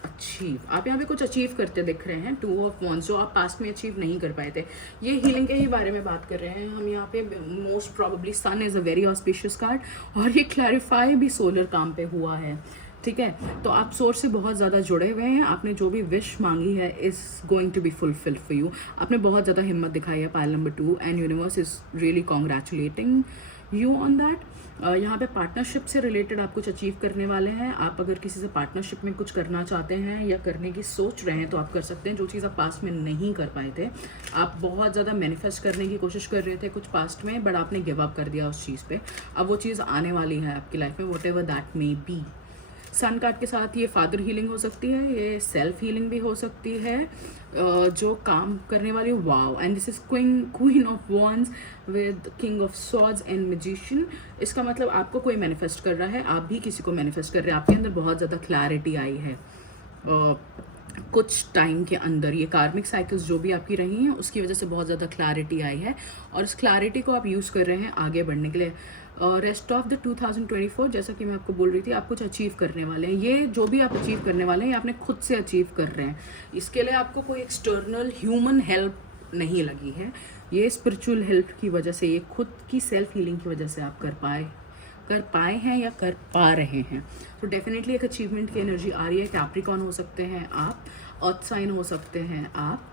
अचीव। आप यहाँ पे कुछ अचीव करते दिख रहे हैं, 2 ऑफ वॉन्ड्स, जो आप पास्ट में अचीव नहीं कर पाए थे। ये हीलिंग के ही बारे में बात कर रहे हैं हम यहाँ पे। Most probably sun is a very auspicious card, और ये क्लैरिफाई भी सोलर काम पे हुआ है, ठीक है। तो आप सोर्स से बहुत ज़्यादा जुड़े हुए हैं, आपने जो भी विश मांगी है is going to be fulfilled for you. आपने बहुत ज़्यादा हिम्मत दिखाई है, pile number 2, and universe is really congratulating you on that. यहाँ पे पार्टनरशिप से रिलेटेड आप कुछ अचीव करने वाले हैं। आप अगर किसी से पार्टनरशिप में कुछ करना चाहते हैं या करने की सोच रहे हैं तो आप कर सकते हैं, जो चीज़ आप पास्ट में नहीं कर पाए थे। आप बहुत ज़्यादा मैनिफेस्ट करने की कोशिश कर रहे थे कुछ पास्ट में, बट आपने गिव अप कर दिया उस चीज़ पे। अब वो चीज़ आने वाली है आपकी लाइफ में, whatever that may be. Sun card के साथ ये फादर हीलिंग हो सकती है, ये सेल्फ हीलिंग भी हो सकती है, जो काम करने वाली। Wow, and this is queen of wands with king of swords and magician. इसका मतलब आपको कोई मैनिफेस्ट कर रहा है, आप भी किसी को मैनिफेस्ट कर रहे हैं। आपके अंदर बहुत ज़्यादा क्लैरिटी आई है कुछ टाइम के अंदर। ये कार्मिक साइकिल्स जो भी आपकी रही हैं उसकी वजह से बहुत ज़्यादा क्लैरिटी आई है, और इस क्लैरिटी को आप यूज़ कर रहे हैं आगे बढ़ने के लिए। रेस्ट ऑफ द 2024, जैसा कि मैं आपको बोल रही थी, आप कुछ अचीव करने वाले हैं। ये जो भी आप अचीव करने वाले हैं ये आपने खुद से अचीव कर रहे हैं। इसके लिए आपको कोई एक्सटर्नल ह्यूमन हेल्प नहीं लगी है, ये स्पिरिचुअल हेल्प की वजह से, ये खुद की सेल्फ हीलिंग की वजह से आप कर पाए हैं या कर पा रहे हैं। तो डेफिनेटली एक अचीवमेंट की एनर्जी आ रही है। कैप्रिकॉन हो सकते हैं आप, अर्थ साइन हो सकते हैं आप,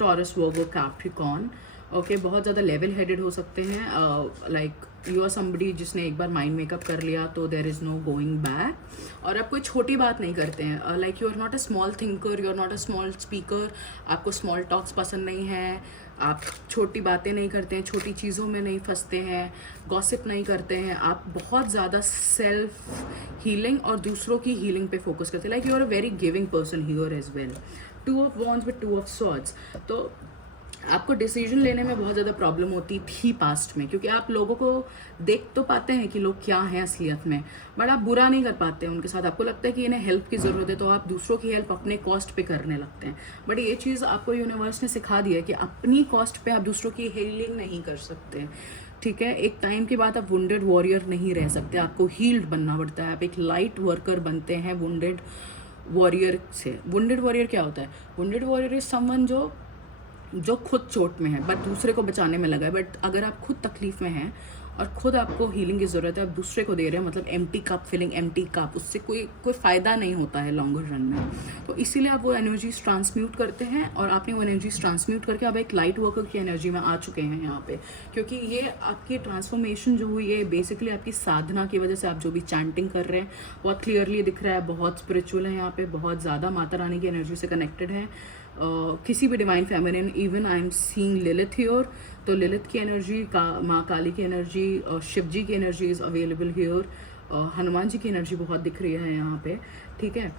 टॉरस, वर्गो, कैप्रिकॉन, ओके, बहुत ज़्यादा लेवल हेडेड हो सकते हैं। लाइक यू आर समबडी जिसने एक बार माइंड मेकअप कर लिया तो there is no going back, और आप कोई छोटी बात नहीं करते हैं। Like you are not a small thinker, you are not a small speaker. आपको स्मॉल टॉक्स पसंद नहीं है, आप छोटी बातें नहीं करते हैं, छोटी चीज़ों में नहीं फंसते हैं, गॉसिप नहीं करते हैं। आप बहुत ज़्यादा सेल्फ हीलिंग और दूसरों की हीलिंग पे फोकस करते हैं। Like you are a very giving person here as well. 2 of wands with 2 of swords. तो आपको डिसीजन लेने में बहुत ज़्यादा प्रॉब्लम होती थी पास्ट में, क्योंकि आप लोगों को देख तो पाते हैं कि लोग क्या हैं असलियत में, बट आप बुरा नहीं कर पाते हैं उनके साथ। आपको लगता है कि इन्हें हेल्प की ज़रूरत है तो आप दूसरों की हेल्प अपने कॉस्ट पे करने लगते हैं। बट ये चीज़ आपको यूनिवर्स ने सिखा दी है कि अपनी कॉस्ट पे आप दूसरों की हीलिंग नहीं कर सकते, ठीक है। एक टाइम के बाद आप वुंडेड वॉरियर नहीं रह सकते, आपको हील्ड बनना पड़ता है। आप एक लाइट वर्कर बनते हैं वुंडेड वॉरियर से। वुंडेड वॉरियर क्या होता है? वुंडेड वॉरियर इज समवन जो खुद चोट में है बट दूसरे को बचाने में लगा है। बट अगर आप खुद तकलीफ में हैं और खुद आपको हीलिंग की ज़रूरत है, आप दूसरे को दे रहे हैं, मतलब empty cup filling, empty cup, उससे कोई फ़ायदा नहीं होता है लॉन्गर रन में। तो इसीलिए आप वो एनर्जीज ट्रांसम्यूट करते हैं, और आपने वो एनर्जीज ट्रांसम्यूट करके अब एक लाइट वर्कर की एनर्जी में आ चुके हैं यहाँ पे। क्योंकि ये आपकी ट्रांसफॉर्मेशन जो हुई है बेसिकली आपकी साधना की वजह से। आप जो भी चैंटिंग कर रहे हैं बहुत क्लियरली दिख रहा है, बहुत स्पिरिचुअल है यहाँ पे, बहुत ज़्यादा माता रानी की एनर्जी से कनेक्टेड है। किसी भी divine feminine, even I am seeing Lilith here, तो लिलिथ की एनर्जी, माँ काली की एनर्जी, शिव जी की energy is available here, Hanuman ji की एनर्जी बहुत दिख रही है यहाँ पे, ठीक है।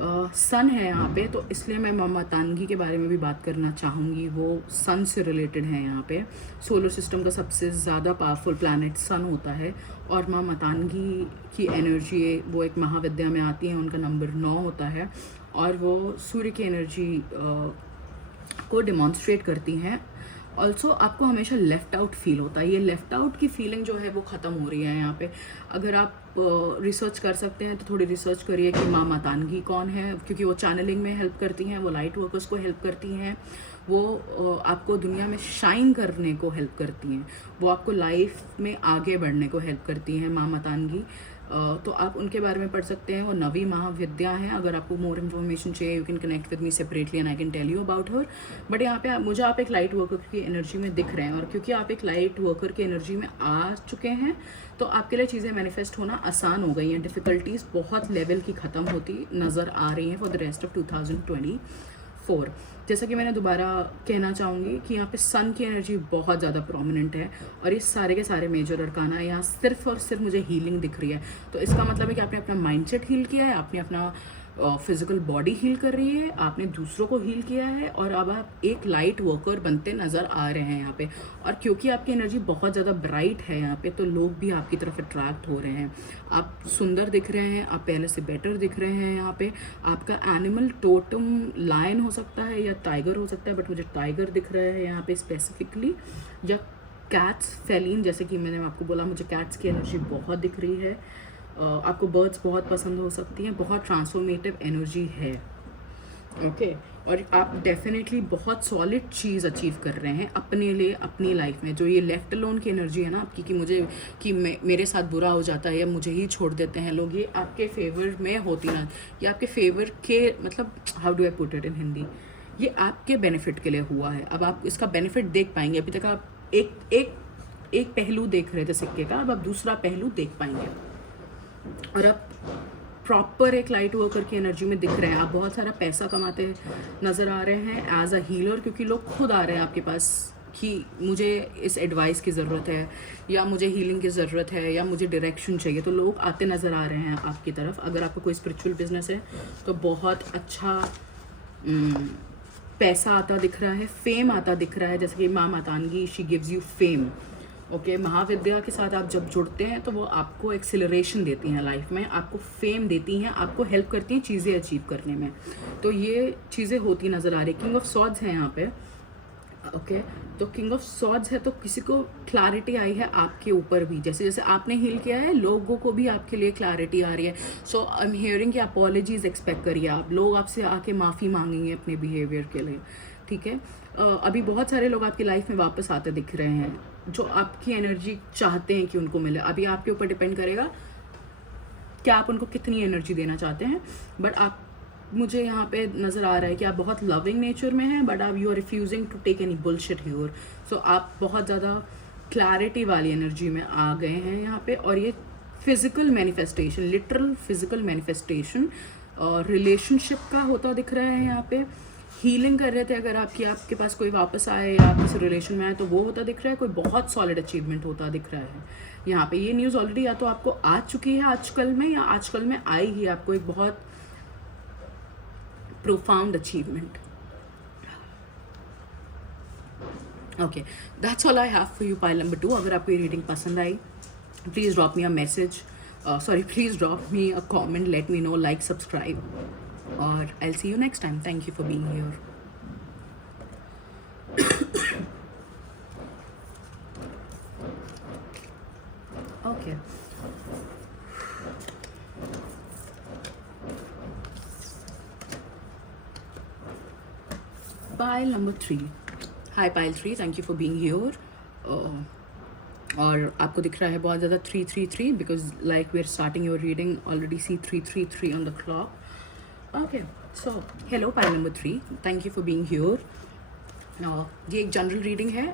सन है यहाँ पे, तो इसलिए मैं माँ मातांगी के बारे में भी बात करना चाहूँगी। वो सन से रिलेटेड है यहाँ पे। सोलर सिस्टम का सबसे ज़्यादा पावरफुल प्लैनेट सन होता है, और माँ मातांगी की एनर्जी वो एक महाविद्या में आती है, उनका नंबर 9 होता है, और वो सूर्य की एनर्जी को डिमॉन्स्ट्रेट करती हैं। ऑल्सो आपको हमेशा लेफ़्ट आउट फील होता है, ये लेफ़्ट आउट की फीलिंग जो है वो ख़त्म हो रही है यहाँ पे। अगर आप रिसर्च कर सकते हैं तो थोड़ी रिसर्च करिए कि माँ मातांगी कौन है, क्योंकि वो चैनलिंग में हेल्प करती हैं, वो लाइट वर्कर्स को हेल्प करती हैं, वो आपको दुनिया में शाइन करने को हेल्प करती हैं, वो आपको लाइफ में आगे बढ़ने को हेल्प करती हैं माँ मातांगी। तो आप उनके बारे में पढ़ सकते हैं। वो नवी महाविद्या हैं। अगर आपको मोर इन्फॉर्मेशन चाहिए you can connect with me separately and I can tell you about her. But यहाँ पे मुझे आप एक लाइट वर्कर की एनर्जी में दिख रहे हैं, और क्योंकि आप एक लाइट वर्कर की एनर्जी में आ चुके हैं तो आपके लिए चीज़ें मैनिफेस्ट होना आसान हो गई हैं। डिफ़िकल्टीज़ बहुत लेवल की ख़त्म होती नज़र आ रही हैं फॉर द रेस्ट ऑफ 2024। जैसा कि मैंने दोबारा कहना चाहूँगी कि यहाँ पे सन की एनर्जी बहुत ज़्यादा प्रोमिनेंट है, और ये सारे के सारे मेजर अरकाना यहाँ सिर्फ और सिर्फ मुझे हीलिंग दिख रही है। तो इसका मतलब है कि आपने अपना माइंडसेट हील किया है, आपने अपना फिजिकल बॉडी हील कर रही है, आपने दूसरों को हील किया है, और अब आप एक लाइट वर्कर बनते नज़र आ रहे हैं यहाँ पे। और क्योंकि आपकी एनर्जी बहुत ज़्यादा ब्राइट है यहाँ पे, तो लोग भी आपकी तरफ अट्रैक्ट हो रहे हैं। आप सुंदर दिख रहे हैं, आप पहले से बेटर दिख रहे हैं यहाँ पे। आपका एनिमल टोटम लायन हो सकता है या टाइगर हो सकता है, बट मुझे टाइगर दिख रहा है यहाँ पे स्पेसिफिकली, या कैट्स फेलिन, जैसे कि मैंने आपको बोला मुझे कैट्स की एनर्जी बहुत दिख रही है। आपको बर्ड्स बहुत पसंद हो सकती हैं, बहुत ट्रांसफॉर्मेटिव एनर्जी है। ओके और आप डेफिनेटली बहुत सॉलिड चीज़ अचीव कर रहे हैं अपने लिए, अपनी लाइफ में। जो ये लेफ्ट अलोन की एनर्जी है ना आपकी, कि मेरे साथ बुरा हो जाता है या मुझे ही छोड़ देते हैं लोग, ये आपके फेवर में होती ना, ये आपके फेवर के मतलब how do I put it in Hindi, ये आपके बेनिफिट के लिए हुआ है। अब आप इसका बेनिफिट देख पाएंगे। अभी तक आप एक पहलू देख रहे थे सिक्के का, अब आप दूसरा पहलू देख पाएंगे, और अब प्रॉपर एक लाइट वर्कर की एनर्जी में दिख रहे हैं। आप बहुत सारा पैसा कमाते नज़र आ रहे हैं एज अ हीलर, क्योंकि लोग खुद आ रहे हैं आपके पास कि मुझे इस एडवाइस की ज़रूरत है, या मुझे हीलिंग की ज़रूरत है, या मुझे डायरेक्शन चाहिए, तो लोग आते नज़र आ रहे हैं आपकी तरफ। अगर आपका कोई स्पिरिचुअल बिजनेस है तो बहुत अच्छा पैसा आता दिख रहा है, फेम आता दिख रहा है। जैसे कि माँ Matangi she gives you fame. Okay Mahavidya के साथ आप जब जुड़ते हैं तो वो आपको एक्सेलरेशन देती हैं लाइफ में, आपको फेम देती हैं, आपको हेल्प करती हैं चीज़ें अचीव करने में। तो ये चीज़ें होती नज़र आ रही। किंग ऑफ सॉर्ड्स है यहाँ पे। ओके तो किंग ऑफ सॉर्ड्स है तो किसी को क्लैरिटी आई है आपके ऊपर भी, जैसे जैसे आपने हील किया है लोगों को भी आपके लिए क्लैरिटी आ रही है। सो आई एम हियरिंग कि अपॉलॉजीज एक्सपेक्ट करिए आप, लोग आपसे आके माफ़ी मांगेंगे अपने बिहेवियर के लिए, ठीक है। अभी बहुत सारे लोग आपकी लाइफ में वापस आते दिख रहे हैं जो आपकी एनर्जी चाहते हैं कि उनको मिले। अभी आपके ऊपर डिपेंड करेगा कि आप उनको कितनी एनर्जी देना चाहते हैं। बट आप मुझे यहाँ पे नज़र आ रहा है कि आप बहुत लविंग नेचर में हैं, बट आप you are refusing to take any bullshit here. So आप बहुत ज़्यादा क्लैरिटी वाली एनर्जी में आ गए हैं यहाँ पे। और ये physical manifestation, literal physical manifestation relationship का होता दिख रहा है यहाँ पे। हीलिंग कर रहे थे अगर आपके पास कोई वापस आए या आप किसी रिलेशन में आए तो वो होता दिख रहा है। कोई बहुत सॉलिड अचीवमेंट होता दिख रहा है यहाँ पे। ये न्यूज़ ऑलरेडी या तो आपको आ चुकी है आजकल में, या आजकल में आएगी आपको एक बहुत profound achievement. Okay that's all I have for you pile number 2। अगर आपको ये रीडिंग पसंद आई please drop me a message, please drop me a comment, let me know, like, subscribe, और I'll see you next time. Thank you for being here. Okay. Pile number 3. Hi pile 3, thank you for being here. और आपको दिख रहा है बहुत ज़्यादा 333 because like we're starting your reading already see 333 on the clock. Okay so hello pile number 3, thank you for being here. ये एक जनरल रीडिंग है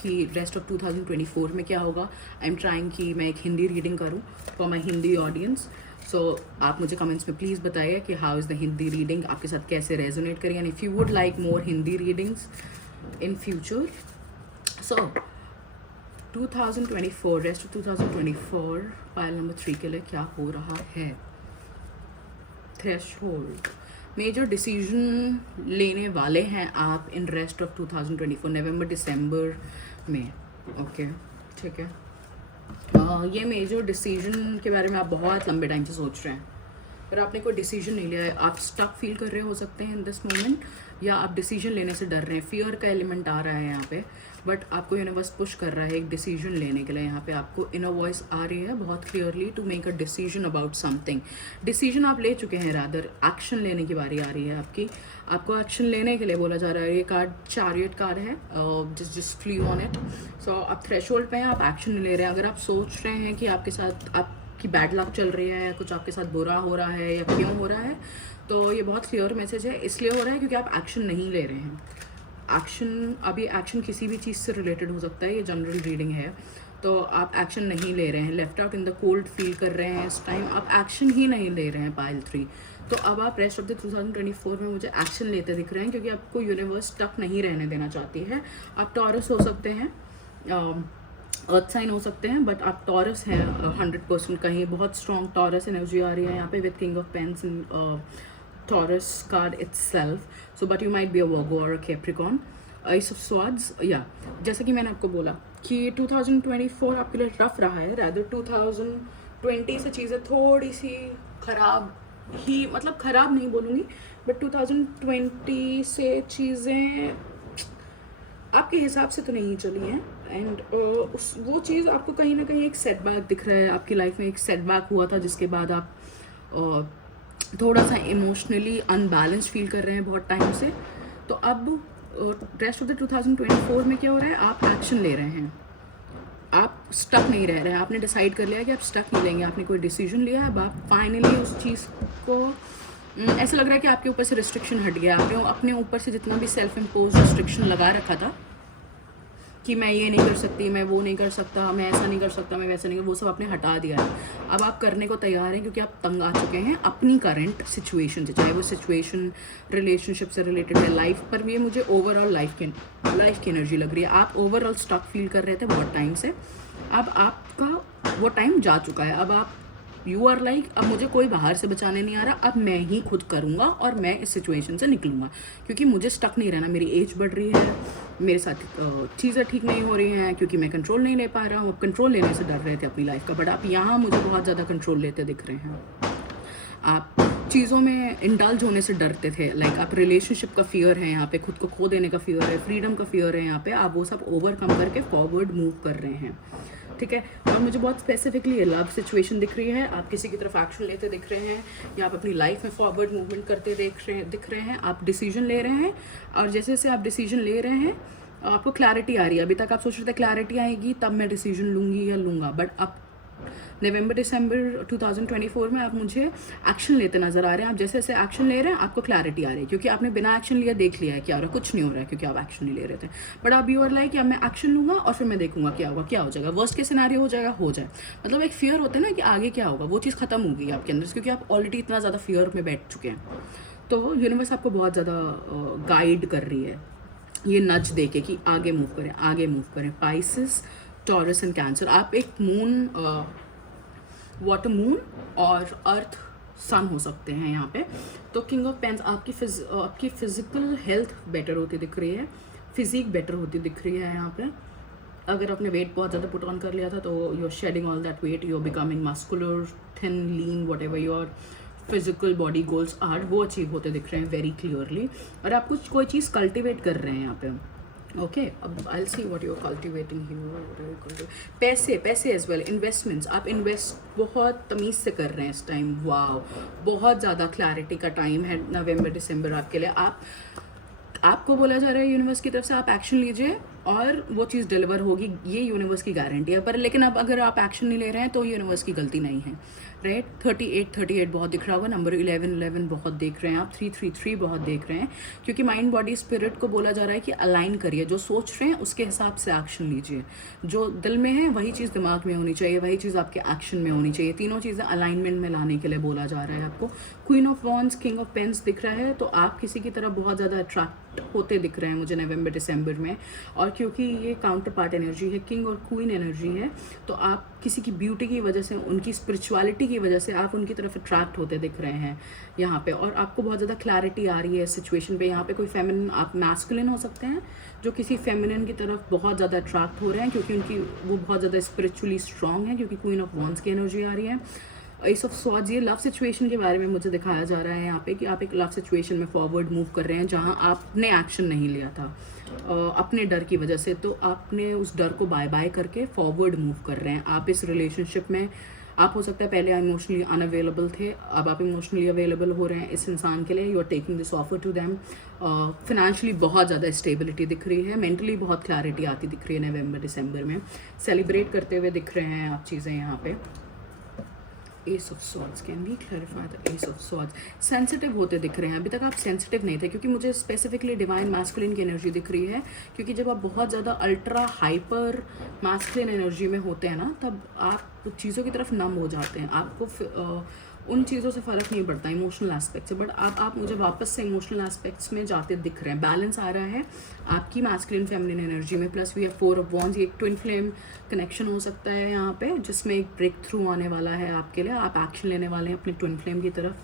कि रेस्ट ऑफ 2024 में क्या होगा। आई एम ट्राइंग कि मैं एक हिंदी रीडिंग करूँ फॉर माई हिंदी ऑडियंस। सो आप मुझे कमेंट्स में प्लीज़ बताइए कि how is the Hindi reading, आपके साथ कैसे रेजोनेट करें, and if you would like more Hindi readings in future. So 2024 rest of 2024 pile number 3 के लिए क्या हो रहा है। थ्रेशहोल्ड, मेजर डिसीजन लेने वाले हैं आप इन रेस्ट ऑफ 2024 नवंबर दिसंबर में। ओके ठीक है। ये मेजर डिसीजन के बारे में आप बहुत लंबे टाइम से सोच रहे हैं, पर आपने कोई डिसीजन नहीं लिया है। आप स्टक फील कर रहे हो सकते हैं इन दिस मोमेंट, या आप डिसीजन लेने से डर रहे हैं। फियर का एलिमेंट आ रहा है यहाँ पे, बट आपको यूनिवर्स पुश कर रहा है एक डिसीजन लेने के लिए। यहाँ पे आपको इनर वॉइस आ रही है बहुत clearly to make a decision about something. Decision आप ले चुके हैं, रादर एक्शन लेने की बारी आ रही है आपकी। आपको एक्शन लेने के लिए बोला जा रहा है। ये कार्ड चैरियट कार्ड है, जस्ट फ्ली ऑन इट। सो आप थ्रेशोल्ड पे हैं, आप एक्शन ले रहे हैं। अगर आप सोच रहे हैं कि आपके साथ आपकी बैड लक चल रही है, कुछ आपके साथ बुरा हो रहा है या क्यों हो रहा है, तो ये बहुत क्लियर मैसेज है। इसलिए हो रहा है क्योंकि आप एक्शन नहीं ले रहे हैं। एक्शन किसी भी चीज़ से रिलेटेड हो सकता है, ये जनरल रीडिंग है। तो आप एक्शन नहीं ले रहे हैं, left out in the cold feel कर रहे हैं इस टाइम, आप एक्शन ही नहीं ले रहे हैं पाइल 3। तो अब आप रेस्ट ऑफ द 2024 में मुझे एक्शन लेते दिख रहे हैं, क्योंकि आपको यूनिवर्स स्टक नहीं रहने देना चाहती है। आप टॉरस हो सकते हैं, अर्थ साइन हो सकते हैं, बट आप टॉरस हैं 100%। कहीं बहुत स्ट्रॉन्ग टॉरस एनर्जी आ रही है यहाँ पे with king of pents in Taurus card itself. So but you might be a Virgo or a Capricorn. Ace of Swords, या जैसे कि मैंने आपको बोला कि 2024 आपके लिए रफ रहा है। rather 2020 से चीज़ें थोड़ी सी खराब ही, मतलब खराब नहीं बोलूँगी, बट 2020 से चीज़ें आपके हिसाब से तो नहीं चली हैं। एंड वो चीज़ आपको कहीं ना कहीं एक सेटबैक दिख रहा है। आपकी लाइफ में एक सेटबैक हुआ था, जिसके बाद आप थोड़ा सा इमोशनली अनबैलेंस फील कर रहे हैं बहुत टाइम से। तो अब रेस्ट ऑफ द 2024 में क्या हो रहा है, आप एक्शन ले रहे हैं, आप स्टक नहीं रह रहे हैं। आपने डिसाइड कर लिया कि आप स्टक नहीं लेंगे, आपने कोई डिसीजन लिया है। अब आप फाइनली उस चीज़ को, ऐसा लग रहा है कि आपके ऊपर से रिस्ट्रिक्शन हट गया। आपने अपने ऊपर से जितना भी सेल्फ इम्पोज रिस्ट्रिक्शन लगा रखा था कि मैं ये नहीं कर सकती, मैं वो नहीं कर सकता, मैं ऐसा नहीं कर सकता, मैं वैसा नहीं, वो सब आपने हटा दिया है। अब आप करने को तैयार हैं, क्योंकि आप तंग आ चुके हैं अपनी करंट सिचुएशन से, चाहे वो सिचुएशन रिलेशनशिप से रिलेटेड है, लाइफ पर भी। मुझे ओवरऑल लाइफ की एनर्जी लग रही है। आप ओवरऑल स्टक फील कर रहे थे बहुत टाइम से, अब आपका वो टाइम जा चुका है। अब आप यू आर लाइक, अब मुझे कोई बाहर से बचाने नहीं आ रहा, अब मैं ही खुद करूँगा और मैं इस सिचुएशन से निकलूँगा, क्योंकि मुझे स्टक नहीं रहना। मेरी एज बढ़ रही है, मेरे साथ चीज़ें ठीक नहीं हो रही हैं, क्योंकि मैं कंट्रोल नहीं ले पा रहा हूँ। अब कंट्रोल लेने से डर रहे थे अपनी लाइफ का, बट आप यहाँ मुझे बहुत ज़्यादा कंट्रोल लेते दिख रहे हैं। आप चीज़ों में इंडल्ज होने से डरते थे, लाइक आप रिलेशनशिप का फियर है यहाँ पे, खुद को खो देने का फियर है, फ्रीडम का फियर है यहाँ पे। आप वो सब ओवरकम करके फॉरवर्ड मूव कर रहे हैं, ठीक है। और मुझे बहुत स्पेसिफिकली लव सिचुएशन दिख रही है। आप किसी की तरफ एक्शन लेते दिख रहे हैं, या आप अपनी लाइफ में फॉरवर्ड मूवमेंट करते दिख रहे हैं। आप डिसीजन ले रहे हैं, और जैसे जैसे आप डिसीजन ले रहे हैं आपको क्लैरिटी आ रही है। अभी तक आप सोच रहे थे क्लैरिटी आएगी तब मैं डिसीजन लूँगी या लूँगा, बट अब नवंबर दिसंबर 2024 में आप मुझे एक्शन लेते नज़र आ रहे हैं। आप जैसे जैसे एक्शन ले रहे हैं आपको क्लैरिटी आ रही है, क्योंकि आपने बिना एक्शन लिया देख लिया है क्या हो रहा है, कुछ नहीं हो रहा है, क्योंकि आप एक्शन नहीं ले रहे थे। बट अब यू आर लाइक कि अब मैं एक्शन लूँगा और फिर मैं देखूँगा क्या होगा, क्या हो जाएगा। वर्स्ट के सिनेरियो हो जाएगा, हो जाए, मतलब एक फियर होता है ना कि आगे क्या होगा, वो चीज़ खत्म होगी आपके अंदर, क्योंकि आप ऑलरेडी इतना ज़्यादा फियर में बैठ चुके हैं। तो यूनिवर्स आपको बहुत ज़्यादा गाइड कर रही है, ये नच दे के कि आगे मूव करें, आगे मूव करें। पाइसेस, टॉरस एंड कैंसर, आप एक मून, वाटर मून और अर्थ सन हो सकते हैं यहाँ पे। तो किंग ऑफ पेंस, आपकी फिजिकल हेल्थ बेटर होती दिख रही है, फिजिक बेटर होती दिख रही है यहाँ पे। अगर आपने वेट बहुत ज़्यादा पुट ऑन कर लिया था तो you are shedding all that weight, you are becoming muscular, thin, lean, whatever your physical body goals are, वो अचीव होते दिख रहे हैं वेरी क्लियरली। और आप कुछ कोई चीज़ कल्टिवेट कर रहे हैं यहाँ पे, ओके। अब I will see what you are cultivating here. पैसे एज वेल, इन्वेस्टमेंट्स, आप इन्वेस्ट बहुत तमीज़ से कर रहे हैं इस टाइम। वाव, बहुत ज़्यादा क्लैरिटी का टाइम है नवंबर दिसंबर आपके लिए। आपको बोला जा रहा है यूनिवर्स की तरफ से आप एक्शन लीजिए और वो चीज़ डिलीवर होगी, ये यूनिवर्स की गारंटी है। पर लेकिन अब अगर आप एक्शन नहीं ले रहे हैं तो यूनिवर्स की गलती नहीं है, राइट। 38 बहुत दिख रहा होगा, नंबर 11 बहुत देख रहे हैं आप, 3 बहुत देख रहे हैं, क्योंकि माइंड बॉडी स्पिरिट को बोला जा रहा है कि अलाइन करिए, जो सोच रहे हैं उसके हिसाब से एक्शन लीजिए। जो दिल में है वही चीज़ दिमाग में होनी चाहिए, वही चीज़ आपके एक्शन में होनी चाहिए। तीनों चीज़ें अलाइनमेंट में लाने के लिए बोला जा रहा है आपको। Queen of wands, king of pents दिख रहा है, तो आप किसी की तरफ बहुत ज़्यादा अट्रैक्ट होते दिख रहे हैं मुझे नवंबर दिसंबर में। और क्योंकि ये काउंटर पार्ट एनर्जी है, किंग और क्वीन एनर्जी है, तो आप किसी की ब्यूटी की वजह से, उनकी स्पिरिचुअलिटी की वजह से आप उनकी तरफ अट्रैक्ट होते दिख रहे हैं यहाँ पे, और आपको बहुत ज़्यादा क्लैरिटी आ रही है इस सिचुएशन पे। यहाँ पे कोई फेमिनिन, आप मैस्कुलिन हो सकते हैं जो किसी फेमिनिन की तरफ बहुत ज़्यादा अट्रैक्ट हो रहे हैं, क्योंकि उनकी वो बहुत ज़्यादा स्पिरिचुअली स्ट्रांग है, क्योंकि क्वीन ऑफ वॉन्ड्स की एनर्जी आ रही है। एस ऑफ स्वॉर्ड्स, ये लव सिचुएशन के बारे में मुझे दिखाया जा रहा है यहाँ पे कि आप एक लव सिचुएशन में फॉरवर्ड मूव कर रहे हैं जहाँ आपने एक्शन नहीं लिया था अपने डर की वजह से, तो आपने उस डर को बाय बाय करके फॉरवर्ड मूव कर रहे हैं। आप इस रिलेशनशिप में, आप हो सकता है पहले इमोशनली अनअवेलेबल थे, अब आप इमोशनली अवेलेबल हो रहे हैं इस इंसान के लिए। You are taking this offer to them. Financially बहुत ज़्यादा स्टेबिलिटी दिख रही है, मेंटली बहुत क्लैरिटी आती दिख रही है नवंबर दिसंबर में, सेलिब्रेट करते हुए दिख रहे हैं आप चीज़ें यहाँ पे। Ace of swords, can we clarify the ace of swords? Sensitive होते दिख रहे हैं, अभी तक आप सेंसिटिव नहीं थे, क्योंकि मुझे स्पेसिफिकली डिवाइन मैस्कुलिन की एनर्जी दिख रही है, क्योंकि जब आप बहुत ज़्यादा अल्ट्रा हाइपर मैस्कुलिन एनर्जी में होते हैं ना, तब आप चीज़ों की तरफ नम हो जाते हैं, आपको उन चीज़ों से फ़र्क नहीं पड़ता इमोशनल एस्पेक्ट से, बट आप मुझे वापस से इमोशनल एस्पेक्ट्स में जाते दिख रहे हैं। बैलेंस आ रहा है आपकी मैस्कुलिन फेमिनिन एनर्जी में, plus we have 4 of wands. ये एक ट्विन फ्लेम कनेक्शन हो सकता है यहाँ पे, जिसमें एक ब्रेक थ्रू आने वाला है आपके लिए, आप एक्शन लेने वाले हैं अपने ट्विन फ्लेम की तरफ,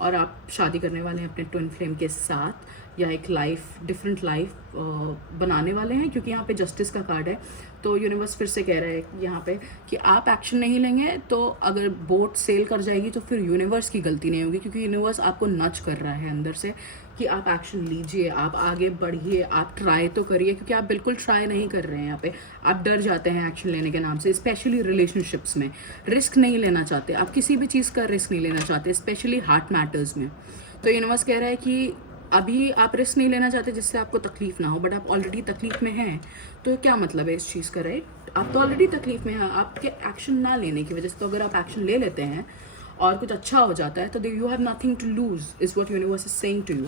और आप शादी करने वाले हैं अपने ट्विन फ्लेम के साथ, या एक लाइफ, डिफरेंट लाइफ बनाने वाले हैं, क्योंकि यहाँ पे जस्टिस का कार्ड है। तो यूनिवर्स फिर से कह रहा है यहाँ पे कि आप एक्शन नहीं लेंगे तो अगर बोट सेल कर जाएगी तो फिर यूनिवर्स की गलती नहीं होगी, क्योंकि यूनिवर्स आपको नच कर रहा है अंदर से कि आप एक्शन लीजिए, आप आगे बढ़िए, आप ट्राई तो करिए, क्योंकि आप बिल्कुल ट्राई नहीं कर रहे हैं यहाँ पे। आप डर जाते हैं एक्शन लेने के नाम से, स्पेशली रिलेशनशिप्स में रिस्क नहीं लेना चाहते, आप किसी भी चीज़ का रिस्क नहीं लेना चाहते, स्पेशली हार्ट मैटर्स में। तो यूनिवर्स कह रहा है कि अभी आप रिस्क नहीं लेना चाहते जिससे आपको तकलीफ ना हो, बट आप ऑलरेडी तकलीफ में हैं, तो क्या मतलब है इस चीज़ का, राइट? आप तो ऑलरेडी तकलीफ में हैं, आपके एक्शन ना लेने की वजह से। तो अगर आप एक्शन ले लेते हैं और कुछ अच्छा हो जाता है तो you have nothing to lose, is what universe is saying to you.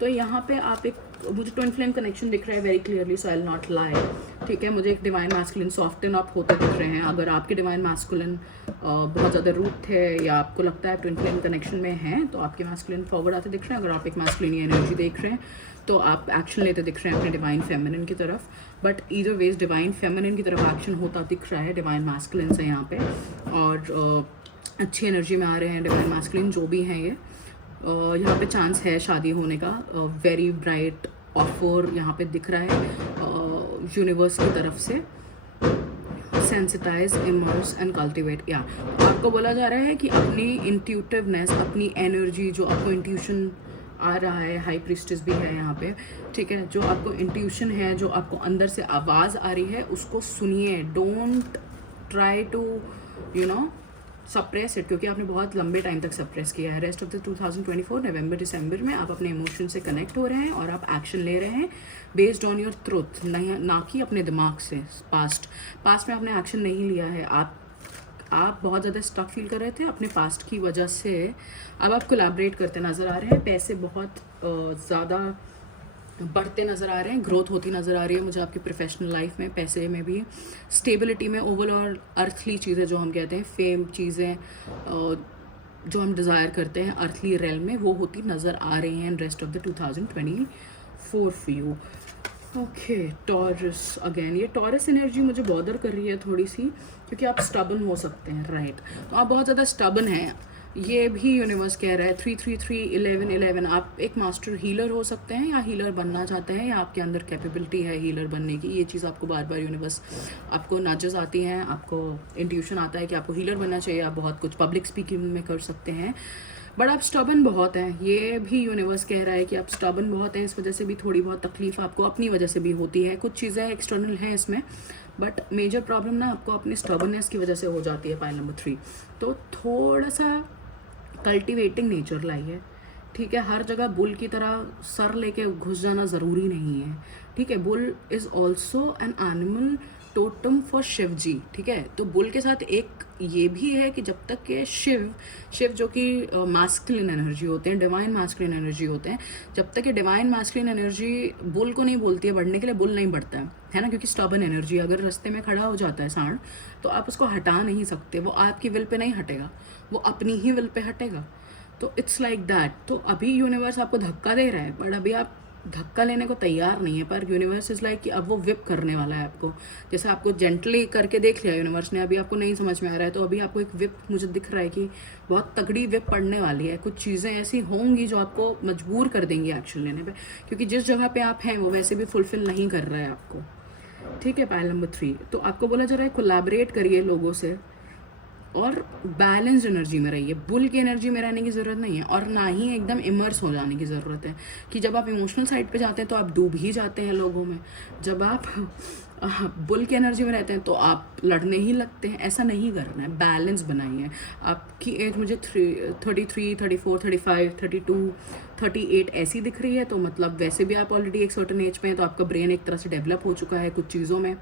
तो यहाँ पे आप एक, मुझे ट्विन फ्लेम कनेक्शन दिख रहा है very clearly, so I will not lie, ठीक है। मुझे एक डिवाइन मैस्कुलिन सॉफ्टन अप होते दिख रहे हैं। अगर आपके डिवाइन मैस्कुलिन बहुत ज़्यादा रूट है, या आपको लगता है ट्विन फ्लेम कनेक्शन में हैं, तो आपके मैस्कुलिन फॉरवर्ड आते दिख रहे हैं। अगर आप एक मैस्कुलिन एनर्जी देख रहे हैं तो आप एक्शन लेते दिख रहे हैं अपने डिवाइन फेमिनिन की तरफ, but either ways divine feminine की तरफ एक्शन होता दिख रहा है डिवाइन मैस्कुलिन से यहाँ पे, और अच्छी एनर्जी में आ रहे हैं डिवाइन मैस्कुलिन जो भी हैं ये। यहाँ पे चांस है शादी होने का, वेरी ब्राइट ऑफर यहाँ पे दिख रहा है यूनिवर्स की तरफ से। सेंसिटाइज, इमर्स एंड कल्टिवेट, या आपको बोला जा रहा है कि अपनी इंट्यूटिवनेस, अपनी एनर्जी, जो आपको इंट्यूशन आ रहा है, हाई प्रीस्टेस भी है यहाँ पे, ठीक है, जो आपको इंट्यूशन है, जो आपको अंदर से आवाज़ आ रही है, उसको सुनिए। Don't try to suppress it, क्योंकि आपने बहुत लंबे टाइम तक सप्रेस किया है। रेस्ट ऑफ द 2024 नवंबर दिसंबर में आप अपने इमोशन से कनेक्ट हो रहे हैं और आप एक्शन ले रहे हैं बेस्ड ऑन योर ट्रुथ, ना कि अपने दिमाग से। पास्ट में आपने एक्शन नहीं लिया है, आप बहुत ज़्यादा स्टक फील कर रहे थे अपने पास्ट की वजह से। अब आप कोलैबोरेट करते नज़र आ रहे हैं, पैसे बहुत ज़्यादा बढ़ते नज़र आ रहे हैं, ग्रोथ होती नज़र आ रही है मुझे आपकी प्रोफेशनल लाइफ में, पैसे में भी, स्टेबिलिटी में, ओवरऑल अर्थली चीज़ें जो हम कहते हैं, फेम चीज़ें जो हम डिज़ायर करते हैं अर्थली रेल में, वो होती नज़र आ रही हैं rest of the 2024 for you. Okay, taurus again, ये टॉरस एनर्जी मुझे बॉदर कर रही है थोड़ी सी, क्योंकि आप स्टबन हो सकते हैं, राइट? तो आप बहुत ज़्यादा स्टबन हैं, ये भी यूनिवर्स कह रहा है। 333 11 11, आप एक मास्टर हीलर हो सकते हैं, या हीलर बनना चाहते हैं, या आपके अंदर कैपेबिलिटी है हीलर बनने की। ये चीज़ आपको बार बार यूनिवर्स, आपको नाचेस आती हैं, आपको इंट्यूशन आता है कि आपको हीलर बनना चाहिए, आप बहुत कुछ पब्लिक स्पीकिंग में कर सकते हैं, बट आप स्टबन बहुत हैं। ये भी यूनिवर्स कह रहा है कि आप स्टबन बहुत हैं, इस वजह से भी थोड़ी बहुत तकलीफ आपको अपनी वजह से भी होती है। कुछ चीज़ें एक्सटर्नल हैं इसमें, बट मेजर प्रॉब्लम ना आपको अपनी स्टबननेस की वजह से हो जाती है। पाइल नंबर 3, तो थोड़ा सा कल्टिवेटिंग नेचर लाइए, ठीक है। हर जगह बुल की तरह सर लेके घुस जाना ज़रूरी नहीं है, ठीक है। Bull is also an animal totem for Shiv ji, ठीक है। तो बुल के साथ एक ये भी है कि जब तक के शिव जो कि मास्कुलिन एनर्जी होते हैं, डिवाइन मास्कुलिन एनर्जी होते हैं, जब तक ये डिवाइन मास्कुलिन एनर्जी बुल को नहीं बोलती है बढ़ने के लिए, बुल नहीं बढ़ता है ना, क्योंकि स्टबन एनर्जी, अगर रास्ते में खड़ा हो जाता है सांड, तो आप उसको हटा नहीं सकते, वो आपकी विल पे नहीं हटेगा, वो अपनी ही विल पे हटेगा। तो इट्स लाइक दैट। तो अभी यूनिवर्स आपको धक्का दे रहा है, बट अभी आप धक्का लेने को तैयार नहीं है, पर यूनिवर्स इज़ लाइक कि अब वो विप करने वाला है आपको। जैसे आपको जेंटली करके देख लिया यूनिवर्स ने, अभी आपको नहीं समझ में आ रहा है, तो अभी आपको एक विप मुझे दिख रहा है कि बहुत तगड़ी विप पड़ने वाली है। कुछ चीज़ें ऐसी होंगी जो आपको मजबूर कर देंगी एक्शन लेने पे, क्योंकि जिस जगह पे आप हैं वो वैसे भी फुलफिल नहीं कर रहा है आपको। ठीक है, पाइल नंबर 3, तो आपको बोला जा रहा है कोलैबोरेट करिए लोगों से और बैलेंस्ड एनर्जी में रहिए। बुल की एनर्जी में रहने की ज़रूरत नहीं है और ना ही एकदम इमर्स हो जाने की ज़रूरत है कि जब आप इमोशनल साइड पे जाते हैं तो आप डूब ही जाते हैं लोगों में। जब आप बुल की एनर्जी में रहते हैं तो आप लड़ने ही लगते हैं। ऐसा नहीं करना है, बैलेंस बनाइए। आपकी एज मुझे 33, 34, 35, 32, 38 ऐसी दिख रही है, तो मतलब वैसे भी आप ऑलरेडी एक सर्टन एज पे हैं, तो आपका ब्रेन एक तरह से डेवलप हो चुका है कुछ चीज़ों में।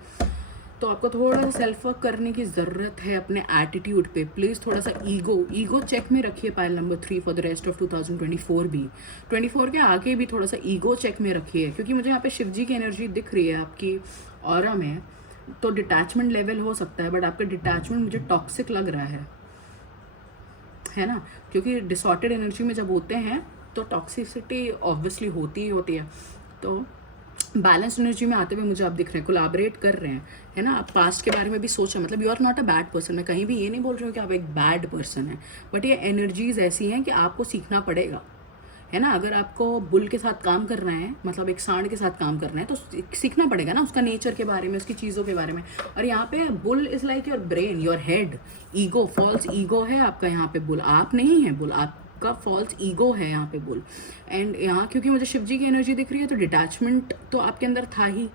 तो आपको थोड़ा सा सेल्फ वर्क करने की ज़रूरत है अपने एटीट्यूड पे। प्लीज़ थोड़ा सा ईगो चेक में रखिए pile number 3 for the rest of 2024 भी। 24 के आगे भी थोड़ा सा ईगो चेक में रखिए, क्योंकि मुझे यहाँ पे शिव जी की एनर्जी दिख रही है आपकी ऑरा में। तो डिटैचमेंट लेवल हो सकता है, बट आपका डिटैचमेंट मुझे टॉक्सिक लग रहा है ना, क्योंकि डिसऑर्डेड एनर्जी में जब होते हैं तो टॉक्सिसिटी ऑब्वियसली होती ही होती है। तो बैलेंस एनर्जी में आते हुए मुझे आप दिख रहे हैं, कोलैबोरेट कर रहे हैं, है ना। आप पास्ट के बारे में भी सोचें, मतलब you are not a bad person. मैं कहीं भी ये नहीं बोल रही हूँ कि आप एक बैड पर्सन है, बट ये एनर्जीज ऐसी हैं कि आपको सीखना पड़ेगा, है ना। अगर आपको बुल के साथ काम करना है, मतलब एक सांड के साथ काम करना है, तो सीखना पड़ेगा ना उसका नेचर के बारे में, उसकी चीज़ों के बारे में। और यहाँ पे bull is like your brain, your head, ego, false ego है आपका यहाँ पे बुल। आप नहीं है बुल, आपका फॉल्स ईगो है यहाँ पे बुल। एंड यहाँ क्योंकि मुझे शिव जी की एनर्जी दिख रही है, तो डिटैचमेंट तो आपके अंदर था ही,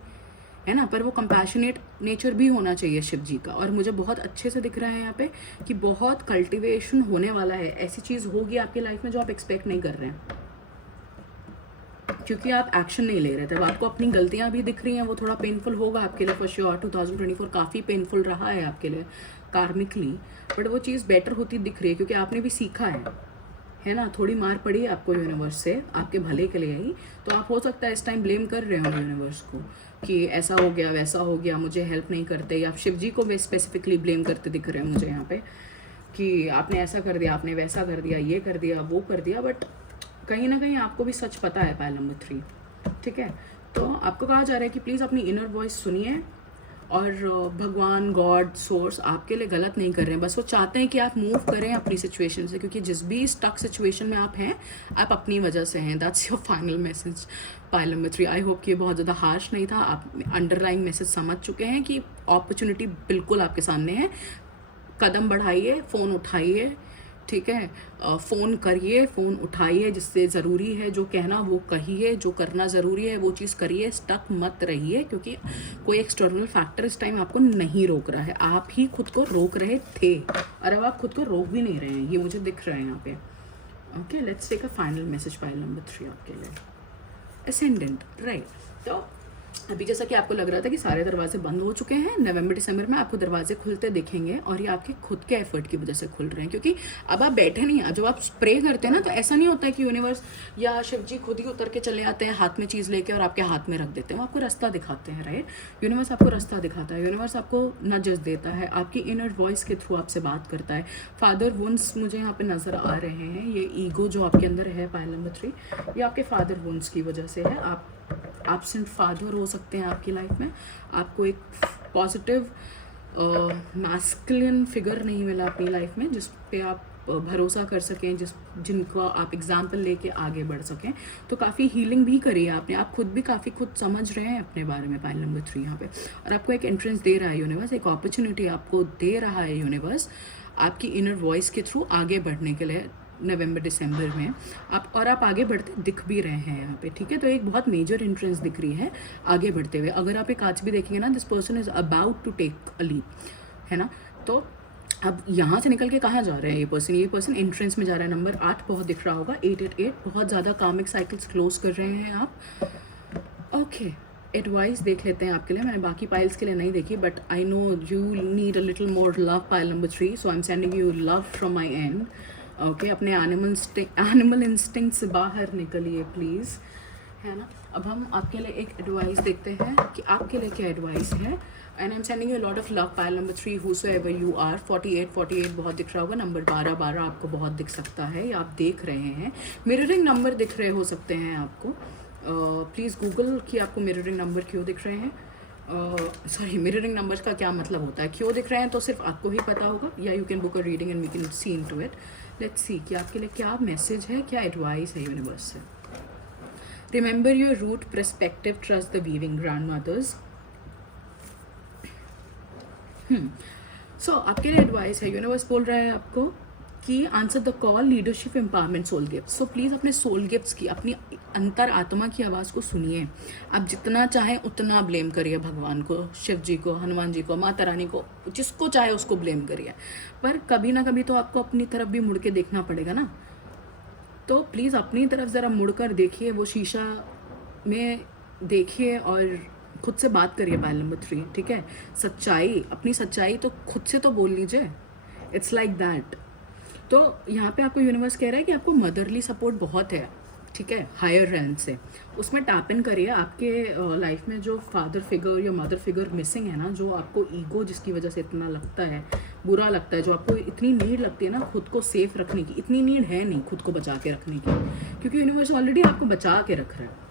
है ना, पर वो कंपैशनेट नेचर भी होना चाहिए शिव जी का। और मुझे बहुत अच्छे से दिख रहा है यहाँ पे कि बहुत कल्टिवेशन होने वाला है। ऐसी चीज़ होगी आपकी लाइफ में जो आप एक्सपेक्ट नहीं कर रहे हैं, क्योंकि आप एक्शन नहीं ले रहे थे। आपको अपनी गलतियां भी दिख रही हैं, वो थोड़ा पेनफुल होगा आपके लिए फॉर श्योर। 2024 काफ़ी पेनफुल रहा है आपके लिए कार्मिकली, बट वो चीज़ बेटर होती दिख रही है क्योंकि आपने भी सीखा है ना। थोड़ी मार पड़ी है आपको यूनिवर्स से, आपके भले के लिए ही। तो आप हो सकता है इस टाइम ब्लेम कर रहे हो यूनिवर्स को कि ऐसा हो गया, वैसा हो गया, मुझे हेल्प नहीं करते, या शिव जी को भी स्पेसिफिकली ब्लेम करते दिख रहे हैं मुझे यहाँ पे कि आपने ऐसा कर दिया, आपने वैसा कर दिया, ये कर दिया, वो कर दिया। बट कहीं ना कहीं आपको भी सच पता है पाइल नंबर 3, ठीक है। तो आपको कहा जा रहा है कि प्लीज़ अपनी इनर वॉइस सुनिए, और भगवान, गॉड, सोर्स आपके लिए गलत नहीं कर रहे हैं। बस वो चाहते हैं कि आप मूव करें अपनी सिचुएशन से, क्योंकि जिस भी स्टक सिचुएशन में आप हैं, आप अपनी वजह से हैं। That's your final message pile number 3। I hope कि ये बहुत ज़्यादा हार्श नहीं था। आप अंडरलाइन मैसेज समझ चुके हैं कि अपॉर्चुनिटी बिल्कुल आपके सामने है। कदम बढ़ाइए, फ़ोन उठाइए, ठीक है, फ़ोन करिए, फ़ोन उठाइए, जिससे ज़रूरी है जो कहना वो कहिए, जो करना ज़रूरी है वो चीज़ करिए। स्टक मत रहिए, क्योंकि कोई एक्सटर्नल फैक्टर इस टाइम आपको नहीं रोक रहा है, आप ही खुद को रोक रहे थे, और अब आप खुद को रोक भी नहीं रहे हैं, ये मुझे दिख रहा है यहाँ पे। Okay, let's take a final message pile number 3 आपके लिए। Ascendant, right. तो अभी जैसा कि आपको लग रहा था कि सारे दरवाजे बंद हो चुके हैं, नवंबर दिसंबर में आपको दरवाजे खुलते दिखेंगे, और ये आपके खुद के एफर्ट की वजह से खुल रहे हैं। क्योंकि अब आप बैठे नहीं हैं, जब आप स्प्रे करते हैं ना, तो ऐसा नहीं होता है कि यूनिवर्स या शिव जी खुद ही उतर के चले आते हैं हाथ में चीज़ लेके और आपके हाथ में रख देते हैं। वो आपको रास्ता दिखाते हैं, राइट। यूनिवर्स आपको रास्ता दिखाता है, यूनिवर्स आपको नजस देता है, आपकी इनर वॉइस के थ्रू आपसे बात करता है। फादर वुंस मुझे यहाँ पे नज़र आ रहे हैं। ये ईगो जो आपके अंदर है पाइल नंबर 3, ये आपके फादर वुंस की वजह से है। आप एब्सेंट फादर हो सकते हैं आपकी लाइफ में। आपको एक पॉजिटिव मैस्कुलिन फिगर नहीं मिला अपनी लाइफ में जिस पे आप भरोसा कर सकें, जिनको आप एग्जाम्पल लेके आगे बढ़ सकें। तो काफ़ी हीलिंग भी करी है आपने, आप खुद भी काफ़ी खुद समझ रहे हैं अपने बारे में पाइल नंबर 3 यहाँ पे। और आपको एक एंट्रेंस दे रहा है यूनिवर्स, एक अपॉर्चुनिटी आपको दे रहा है यूनिवर्स आपकी इनर वॉइस के थ्रू आगे बढ़ने के लिए नवंबर दिसंबर में। आप आगे बढ़ते दिख भी रहे हैं यहाँ पे, ठीक है। तो एक बहुत मेजर एंट्रेंस दिख रही है आगे बढ़ते हुए। अगर आप एक आज भी देखेंगे ना, this person is about to take a leap, है ना। तो अब यहाँ से निकल के कहाँ जा रहे हैं ये पर्सन एंट्रेंस में जा रहा है। नंबर 8 बहुत दिख रहा होगा, 888, बहुत ज़्यादा कामिक साइकिल्स क्लोज कर रहे हैं आप। ओके, एडवाइस देख लेते हैं आपके लिए। मैंने बाकी पाइल्स के लिए नहीं देखी, but I know you need a little more love pile number 3, so I am sending you love from my and. Okay, अपने एनिमल इंस्टिंक्ट से बाहर निकलिए प्लीज़, है ना। अब हम आपके लिए एक एडवाइस देखते हैं कि आपके लिए क्या एडवाइस है। And I am sending you lot of love pile number 3, whosoever you are. 48 बहुत दिख रहा होगा। नंबर 12 आपको बहुत दिख सकता है, या आप देख रहे हैं। मिररिंग नंबर दिख रहे हो सकते हैं आपको, प्लीज़ गूगल कि आपको मिररिंग नंबर क्यों दिख रहे हैं। सॉरी, मिररिंग नंबर्स का क्या मतलब होता है, क्यों दिख रहे हैं तो सिर्फ आपको ही पता होगा, या you can book a reading and we can see into it. Let's see कि आपके लिए क्या मैसेज है, क्या एडवाइस है यूनिवर्स से। Remember your root perspective, trust the weaving grandmothers. So आपके लिए एडवाइस है, यूनिवर्स बोल रहा है आपको कि answer the call, leadership, empowerment, soul gift. So please अपने सोल गिफ्ट्स की, अपनी अंतर आत्मा की आवाज़ को सुनिए। आप जितना चाहें उतना ब्लेम करिए भगवान को, शिव जी को, हनुमान जी को, माता रानी को, जिसको चाहे उसको ब्लेम करिए, पर कभी ना कभी तो आपको अपनी तरफ भी मुड़ के देखना पड़ेगा ना। तो प्लीज़ अपनी तरफ ज़रा मुड़ कर देखिए, वो शीशा में देखिए और खुद से बात करिए। पाइल नंबर 3, ठीक है। सच्चाई, अपनी सच्चाई तो खुद से तो बोल लीजिए। It's like that. तो यहाँ पे आपको यूनिवर्स कह रहा है कि आपको मदरली सपोर्ट बहुत है, ठीक है, हायर रेल्म से। उसमें टैप इन करिए। आपके लाइफ में जो फादर फिगर या मदर फिगर मिसिंग है ना, जो आपको ईगो जिसकी वजह से इतना लगता है, बुरा लगता है, जो आपको इतनी नीड लगती है ना खुद को सेफ रखने की, इतनी नीड है नहीं खुद को बचा के रखने की, क्योंकि यूनिवर्स ऑलरेडी आपको बचा के रख रहा है।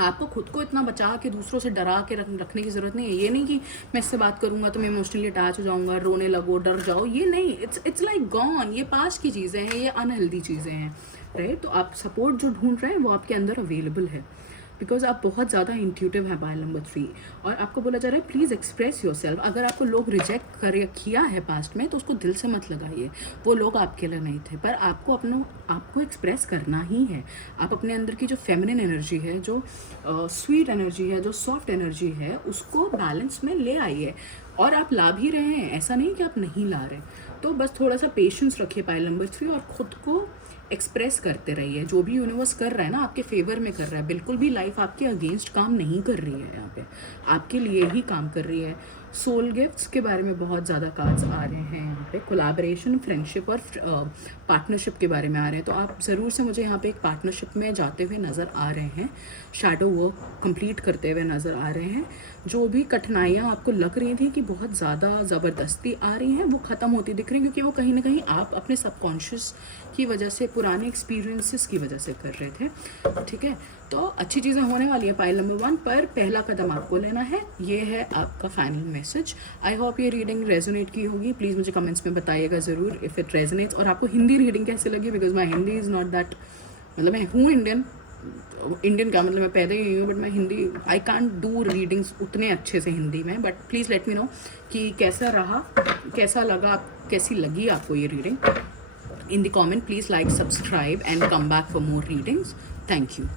आपको खुद को इतना बचा के दूसरों से डरा के रखने की ज़रूरत नहीं है। ये नहीं कि मैं इससे बात करूंगा तो मैं इमोशनली अटैच हो जाऊंगा, रोने लगो, डर जाओ, ये नहीं। It's like gone. ये पास्ट की चीज़ें हैं, ये अनहेल्दी चीज़ें हैं, राइट। तो आप सपोर्ट जो ढूंढ रहे हैं वो आपके अंदर अवेलेबल है, बिकॉज आप बहुत ज़्यादा इंट्यूटिव है। पाइल नंबर 3, और आपको बोला जा रहा है प्लीज़ एक्सप्रेस योर सेल्फ। अगर आपको लोग रिजेक्ट किया है पास्ट में तो उसको दिल से मत लगाइए, वो लोग आपके लिए नहीं थे, पर आपको एक्सप्रेस करना ही है। आप अपने अंदर की जो फेमिनिन एनर्जी है, जो स्वीट एनर्जी है, जो सॉफ्ट एनर्जी है, उसको बैलेंस में ले आइए। और आप ला भी रहे हैं, ऐसा नहीं कि आप नहीं ला रहे। तो बस थोड़ा सा पेशेंस रखिए पाइल नंबर 3, और खुद को एक्सप्रेस करते रहिए। जो भी यूनिवर्स कर रहा है ना आपके फेवर में कर रहा है, बिल्कुल भी लाइफ आपके अगेंस्ट काम नहीं कर रही है, यहाँ पे आपके लिए ही काम कर रही है। सोल गिफ्ट्स के बारे में बहुत ज़्यादा कार्ड्स आ रहे हैं यहाँ पे, कोलैबोरेशन, फ्रेंडशिप और पार्टनरशिप के बारे में आ रहे हैं। तो आप ज़रूर से मुझे यहाँ पे एक पार्टनरशिप में जाते हुए नज़र आ रहे हैं, शैडो वर्क कंप्लीट करते हुए नज़र आ रहे हैं। जो भी कठिनाइयाँ आपको लग रही थी कि बहुत ज़्यादा ज़बरदस्ती आ रही हैं, वो ख़त्म होती दिख रही हैं, क्योंकि वो कहीं ना कहीं आप अपने सबकॉन्शियस की वजह से, पुराने एक्सपीरियंसेस की वजह से कर रहे थे, ठीक है। तो अच्छी चीज़ें होने वाली है पाइल नंबर 1, पर पहला कदम आपको लेना है। ये है आपका फाइनल मैसेज। आई होप ये रीडिंग रेजोनेट की होगी। प्लीज़ मुझे कमेंट्स में बताइएगा ज़रूर इफ़ इट रेजोनेट्स। और आपको हिंदी रीडिंग कैसे लगी, because my Hindi is not that, मतलब मैं हूँ इंडियन का मतलब मैं पैदा ही हूँ, बट मैं Hindi, I can't do readings उतने अच्छे से हिंदी में। But please let me know कि कैसा रहा, कैसा लगा, कैसी लगी आपको ये reading. In the comment, please like, subscribe and come back for more readings. Thank you.